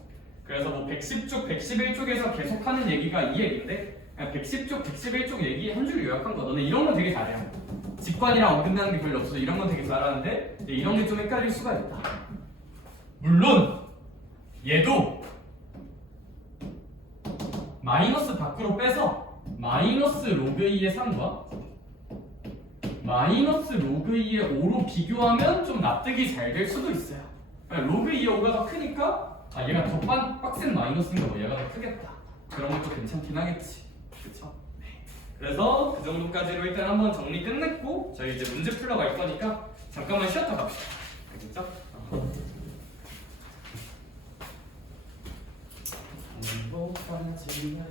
그래서 뭐 110쪽, 111쪽에서 계속하는 얘기가 이 얘기인데 그냥 110쪽, 111쪽 얘기 한 줄 요약한 거. 너네 이런 거 되게 잘해. 직관이랑 어긋나는 게 별로 없어. 이런 건 되게 잘하는데 이런 게 좀 헷갈릴 수가 있다. 물론 얘도 마이너스 밖으로 빼서 마이너스 로그 2의 3과 마이너스 로그 2의 5로 비교하면 좀 납득이 잘 될 수도 있어요. 그러니까 로그 2의 5가 더 크니까 아 얘가 더 빡센 마이너스인가 뭐 얘가 더 크겠다. 그런 것도 괜찮긴 하겠지. 그렇죠? 그래서 그 정도까지로 일단 한번 정리 끝냈고 저희 이제 문제 풀러 갈 거니까 잠깐만 쉬었다 갑시다. 알겠죠? 행복하지만